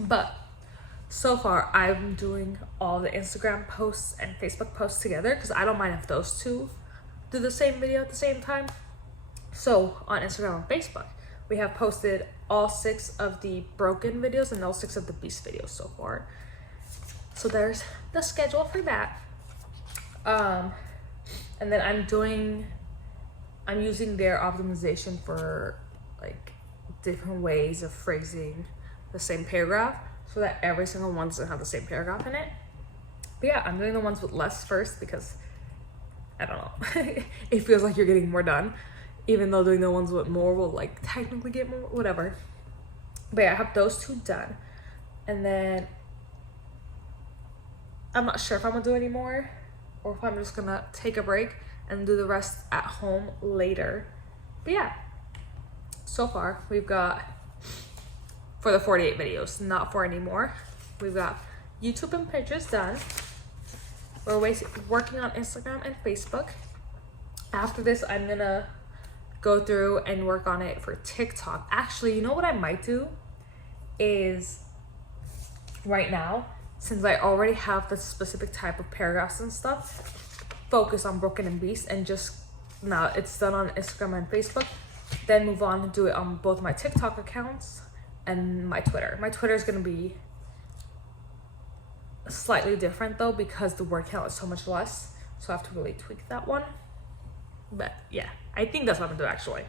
But so far I'm doing all the Instagram posts and Facebook posts together because I don't mind if those two do the same video at the same time. So on Instagram and Facebook, we have posted all 6 of the broken videos and all 6 of the beast videos so far. So there's the schedule for that. And then I'm using their optimization for like different ways of phrasing the same paragraph so that every single one doesn't have the same paragraph in it. But yeah, I'm doing the ones with less first because I don't know. It feels like you're getting more done, even though doing the ones with more will like technically get more, whatever. But yeah, I have those 2 done. And then I'm not sure if I'm gonna do any more or if I'm just gonna take a break and do the rest at home later. But yeah, so far we've got, for the 48 videos, not for any more, we've got YouTube and Pinterest done. We're working on Instagram and Facebook. After this, I'm gonna go through and work on it for TikTok. Actually, you know what I might do is, right now, since I already have the specific type of paragraphs and stuff, focus on Broken and Beast and just, now it's done on Instagram and Facebook, then move on and do it on both my TikTok accounts and my Twitter. My Twitter is gonna be slightly different though because the word count is so much less, so I have to really tweak that one. But yeah, I think that's what I'm gonna do actually.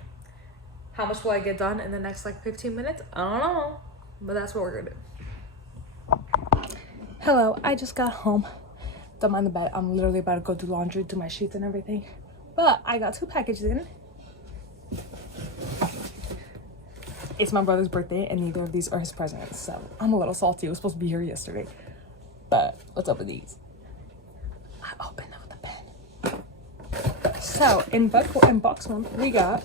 How much will I get done in the next like 15 minutes? I don't know, but that's what we're gonna do. Hello, I just got home. Don't mind the bed. I'm literally about to go do laundry, do my sheets and everything. But I got 2 packages in. It's my brother's birthday and neither of these are his presents, so I'm a little salty. It was supposed to be here yesterday. But what's up with these? I opened them with a pen. So in box 1, we got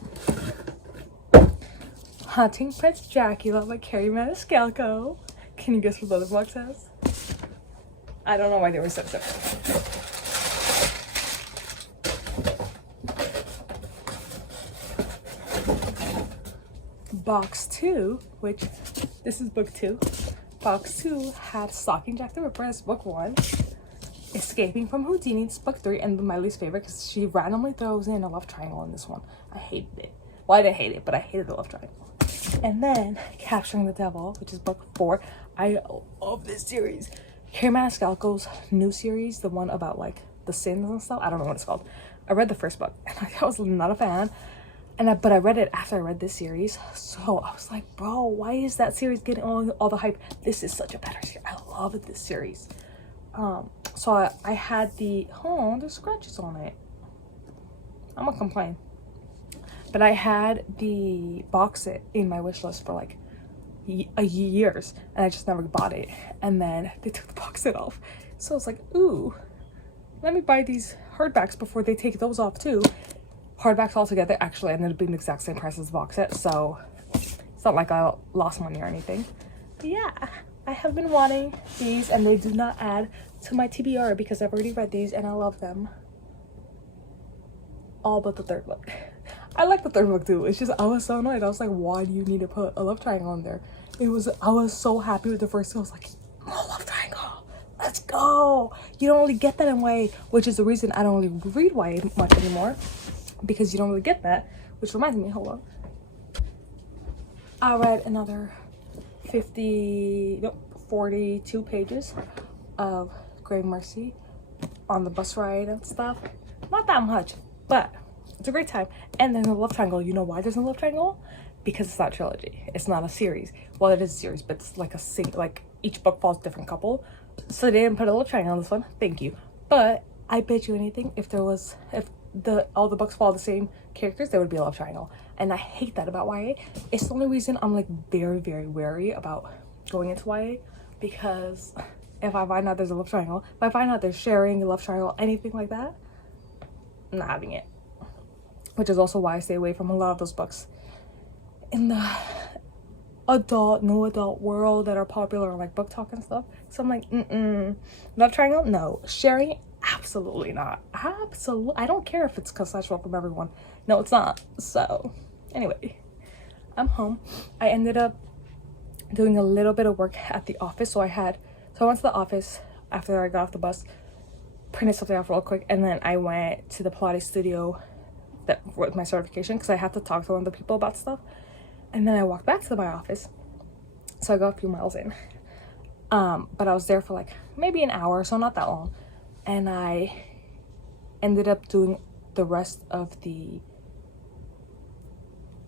Hunting Prince Dracula by Carrie Maniscalco. Can you guess what the other box has? I don't know why they were so different. Box 2, which this is book 2. Box 2 had Stalking Jack the Ripper as book 1. Escaping from Houdini, it's book 3, and my least favorite because she randomly throws in a love triangle in this one. I hated it. Well, I didn't hate it, but I hated the love triangle. And then Capturing the Devil, which is book 4. I love this series. Carrie Maniscalco's new series, the one about like the sins and stuff. I don't know what it's called. I read the first book and I was not a fan. But I read it after I read this series. So I was like, bro, why is that series getting all the hype? This is such a better series. I love this series. So I had there's scratches on it. I'm gonna complain. But I had the box set in my wish list for like years and I just never bought it. And then they took the box set off. So I was like, ooh, let me buy these hardbacks before they take those off too. Hardbacks altogether actually ended up being the exact same price as the box set, so it's not like I lost money or anything. But yeah, I have been wanting these and they do not add to my TBR because I've already read these and I love them. All but the 3rd book. I like the 3rd book too. It's just I was so annoyed. I was like, why do you need to put a love triangle in there? I was so happy with the first two. I was like, oh, love triangle. Let's go. You don't really get that in YA, which is the reason I don't really read YA much anymore. Because you don't really get that, which reminds me, hold on. I read another 42 pages of Grave Mercy on the bus ride and stuff. Not that much, but it's a great time. And then the love triangle, you know why there's a love triangle? Because it's not a trilogy. It's not a series. Well, it is a series, but it's like each book follows a different couple. So they didn't put a love triangle on this one. Thank you. But I bet you anything, if all the books follow the same characters, there would be a love triangle. And I hate that about YA. It's the only reason I'm like very, very wary about going into YA, because if I find out there's a love triangle, if I find out they're sharing a love triangle, anything like that, I'm not having it. Which is also why I stay away from a lot of those books in the new adult world that are popular on like Book Talk and stuff. So I'm like, love triangle, no. Sharing, absolutely not. Absolutely, I don't care if it's consensual from everyone. No, it's not. So anyway, I'm home. I ended up doing a little bit of work at the office. So I went to the office after I got off the bus, printed something off real quick, and then I went to the Pilates studio that with my certification, because I had to talk to one of the people about stuff. And then I walked back to my office, so I got a few miles in. But I was there for like maybe an hour, so not that long. And I ended up doing the rest of the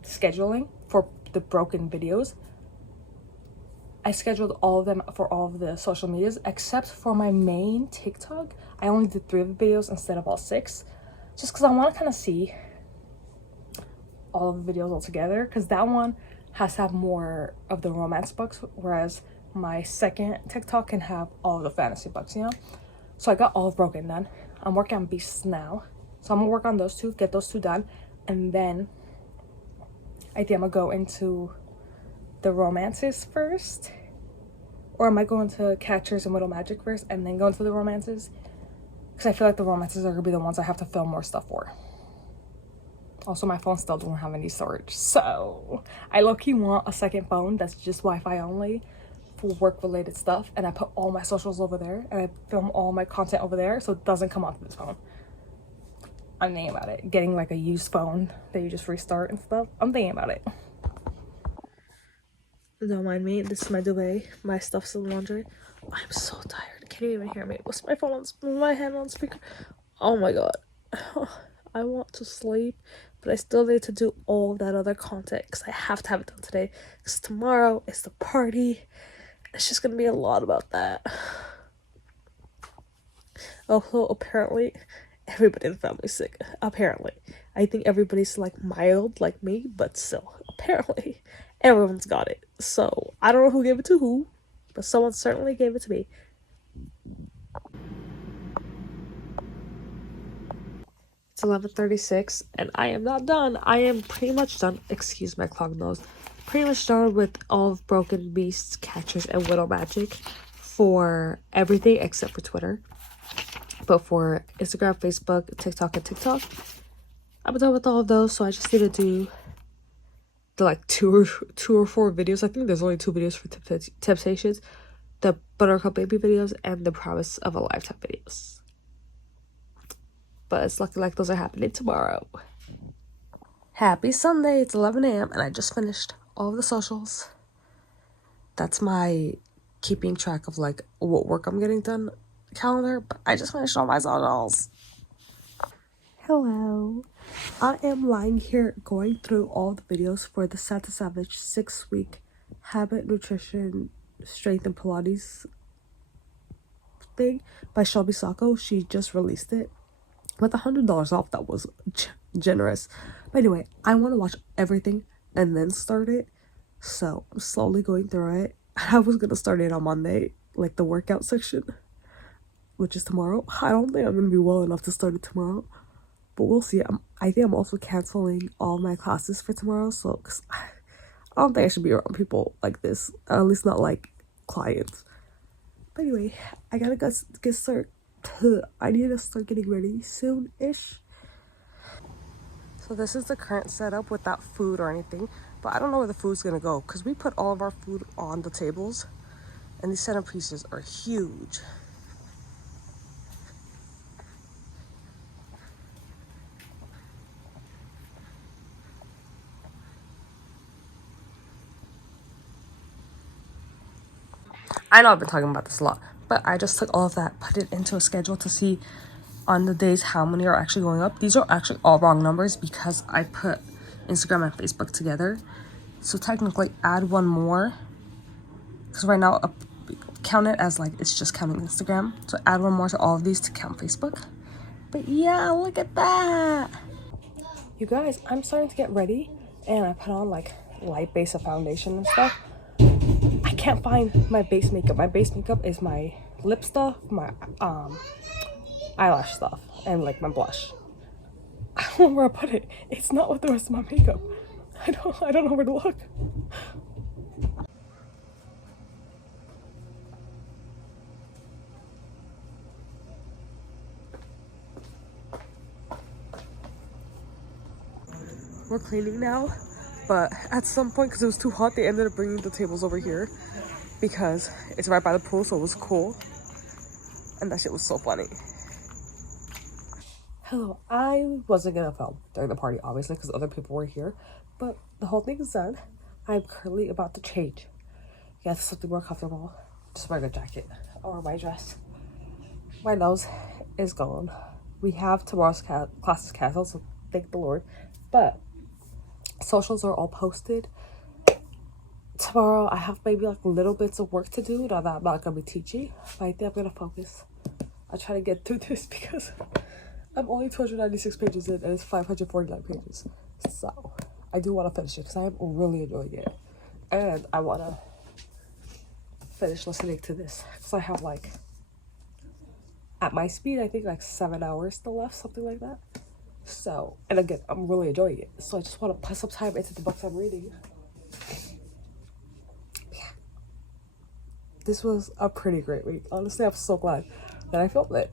scheduling for the broken videos. I scheduled all of them for all of the social medias, except for my main TikTok. I only did 3 of the videos instead of all 6, just because I want to kind of see all of the videos all together, because that one has to have more of the romance books, whereas my second TikTok can have all of the fantasy books, you know. So I got all of Broken done. I'm working on Beasts now, so I'm gonna work on those 2, get those 2 done, and then I think I'm gonna go into the romances first, or am I going to Catchers and Widow Magic first and then go into the romances? Because I feel like the romances are gonna be the ones I have to film more stuff for. Also, my phone still doesn't have any storage, so I low-key want a second phone that's just Wi-Fi only for work-related stuff, and I put all my socials over there, and I film all my content over there, so it doesn't come onto this phone. I'm thinking about it, getting like a used phone that you just restart and stuff. I'm thinking about it. Don't mind me, this is my duvet. My stuff's in the laundry. I'm so tired. Can you even hear me? What's my phone on? My hand on speaker? Oh my god. I want to sleep, but I still need to do all that other content because I have to have it done today. Because tomorrow is the party. It's just gonna be a lot about that. Also, apparently, everybody in the family's sick. Apparently. I think everybody's like mild like me, but still, apparently, everyone's got it. So, I don't know who gave it to who, but someone certainly gave it to me. It's 11:36 and I am not done. I am pretty much done. Excuse my clogged nose. Pretty much done with all of Broken, Beasts, Catchers, and Widow Magic for everything except for Twitter. But for Instagram, Facebook, TikTok, and TikTok, I'm done with all of those. So I just need to do the like two or four videos. I think there's only 2 videos for Temptations, the Buttercup Baby videos, and the Promise of a Lifetime videos. But it's looking like those are happening tomorrow. Happy Sunday. It's 11 a.m. and I just finished all of the socials. That's my keeping track of like what work I'm getting done calendar, but I just finished all my socials. Hello. I am lying here going through all the videos for the Santa Savage 6-week habit, nutrition, strength, and Pilates thing by Shelby Sacco. She just released it with $100 off. That was generous. But anyway, I want to watch everything and then start it. So I'm slowly going through it. I was going to start it on Monday, like the workout section, which is tomorrow. I don't think I'm going to be well enough to start it tomorrow, but we'll see. I think I'm also canceling all my classes for tomorrow. So, cause I don't think I should be around people like this, or at least not like clients. But anyway, I gotta get started. I need to start getting ready soon-ish. So this is the current setup without food or anything, but I don't know where the food's gonna go because we put all of our food on the tables and these centerpieces are huge. I know I've been talking about this a lot, but I just took all of that, put it into a schedule to see on the days how many are actually going up. These are actually all wrong numbers because I put Instagram and Facebook together. So technically add one more, because right now count it as like it's just counting Instagram. So add one more to all of these to count Facebook. But yeah, look at that. You guys, I'm starting to get ready and I put on like light base of foundation and stuff. I can't find my base makeup. My base makeup is my lip stuff, my eyelash stuff, and like my blush. I don't know where I put it. It's not with the rest of my makeup. I don't know where to look. We're cleaning now, but at some point, because it was too hot, they ended up bringing the tables over here because it's right by the pool, so it was cool. And that shit was so funny. Hello, I wasn't gonna film during the party, obviously, because other people were here, but the whole thing is done. I'm currently about to change. Get something more comfortable. Just wearing a jacket or my dress. My nose is gone. We have tomorrow's classes canceled, so thank the Lord. But socials are all posted. Tomorrow I have maybe like little bits of work to do. Now that I'm not gonna be teaching, but I think I'm gonna focus. I try to get through this because I'm only 296 pages in and it's 549 pages. So I do want to finish it because I'm really enjoying it. And I want to finish listening to this because I have like, at my speed, I think like 7 hours still left, something like that. So, and again, I'm really enjoying it. So I just want to put some time into the books I'm reading. Yeah. This was a pretty great week. Honestly, I'm so glad that I filmed it.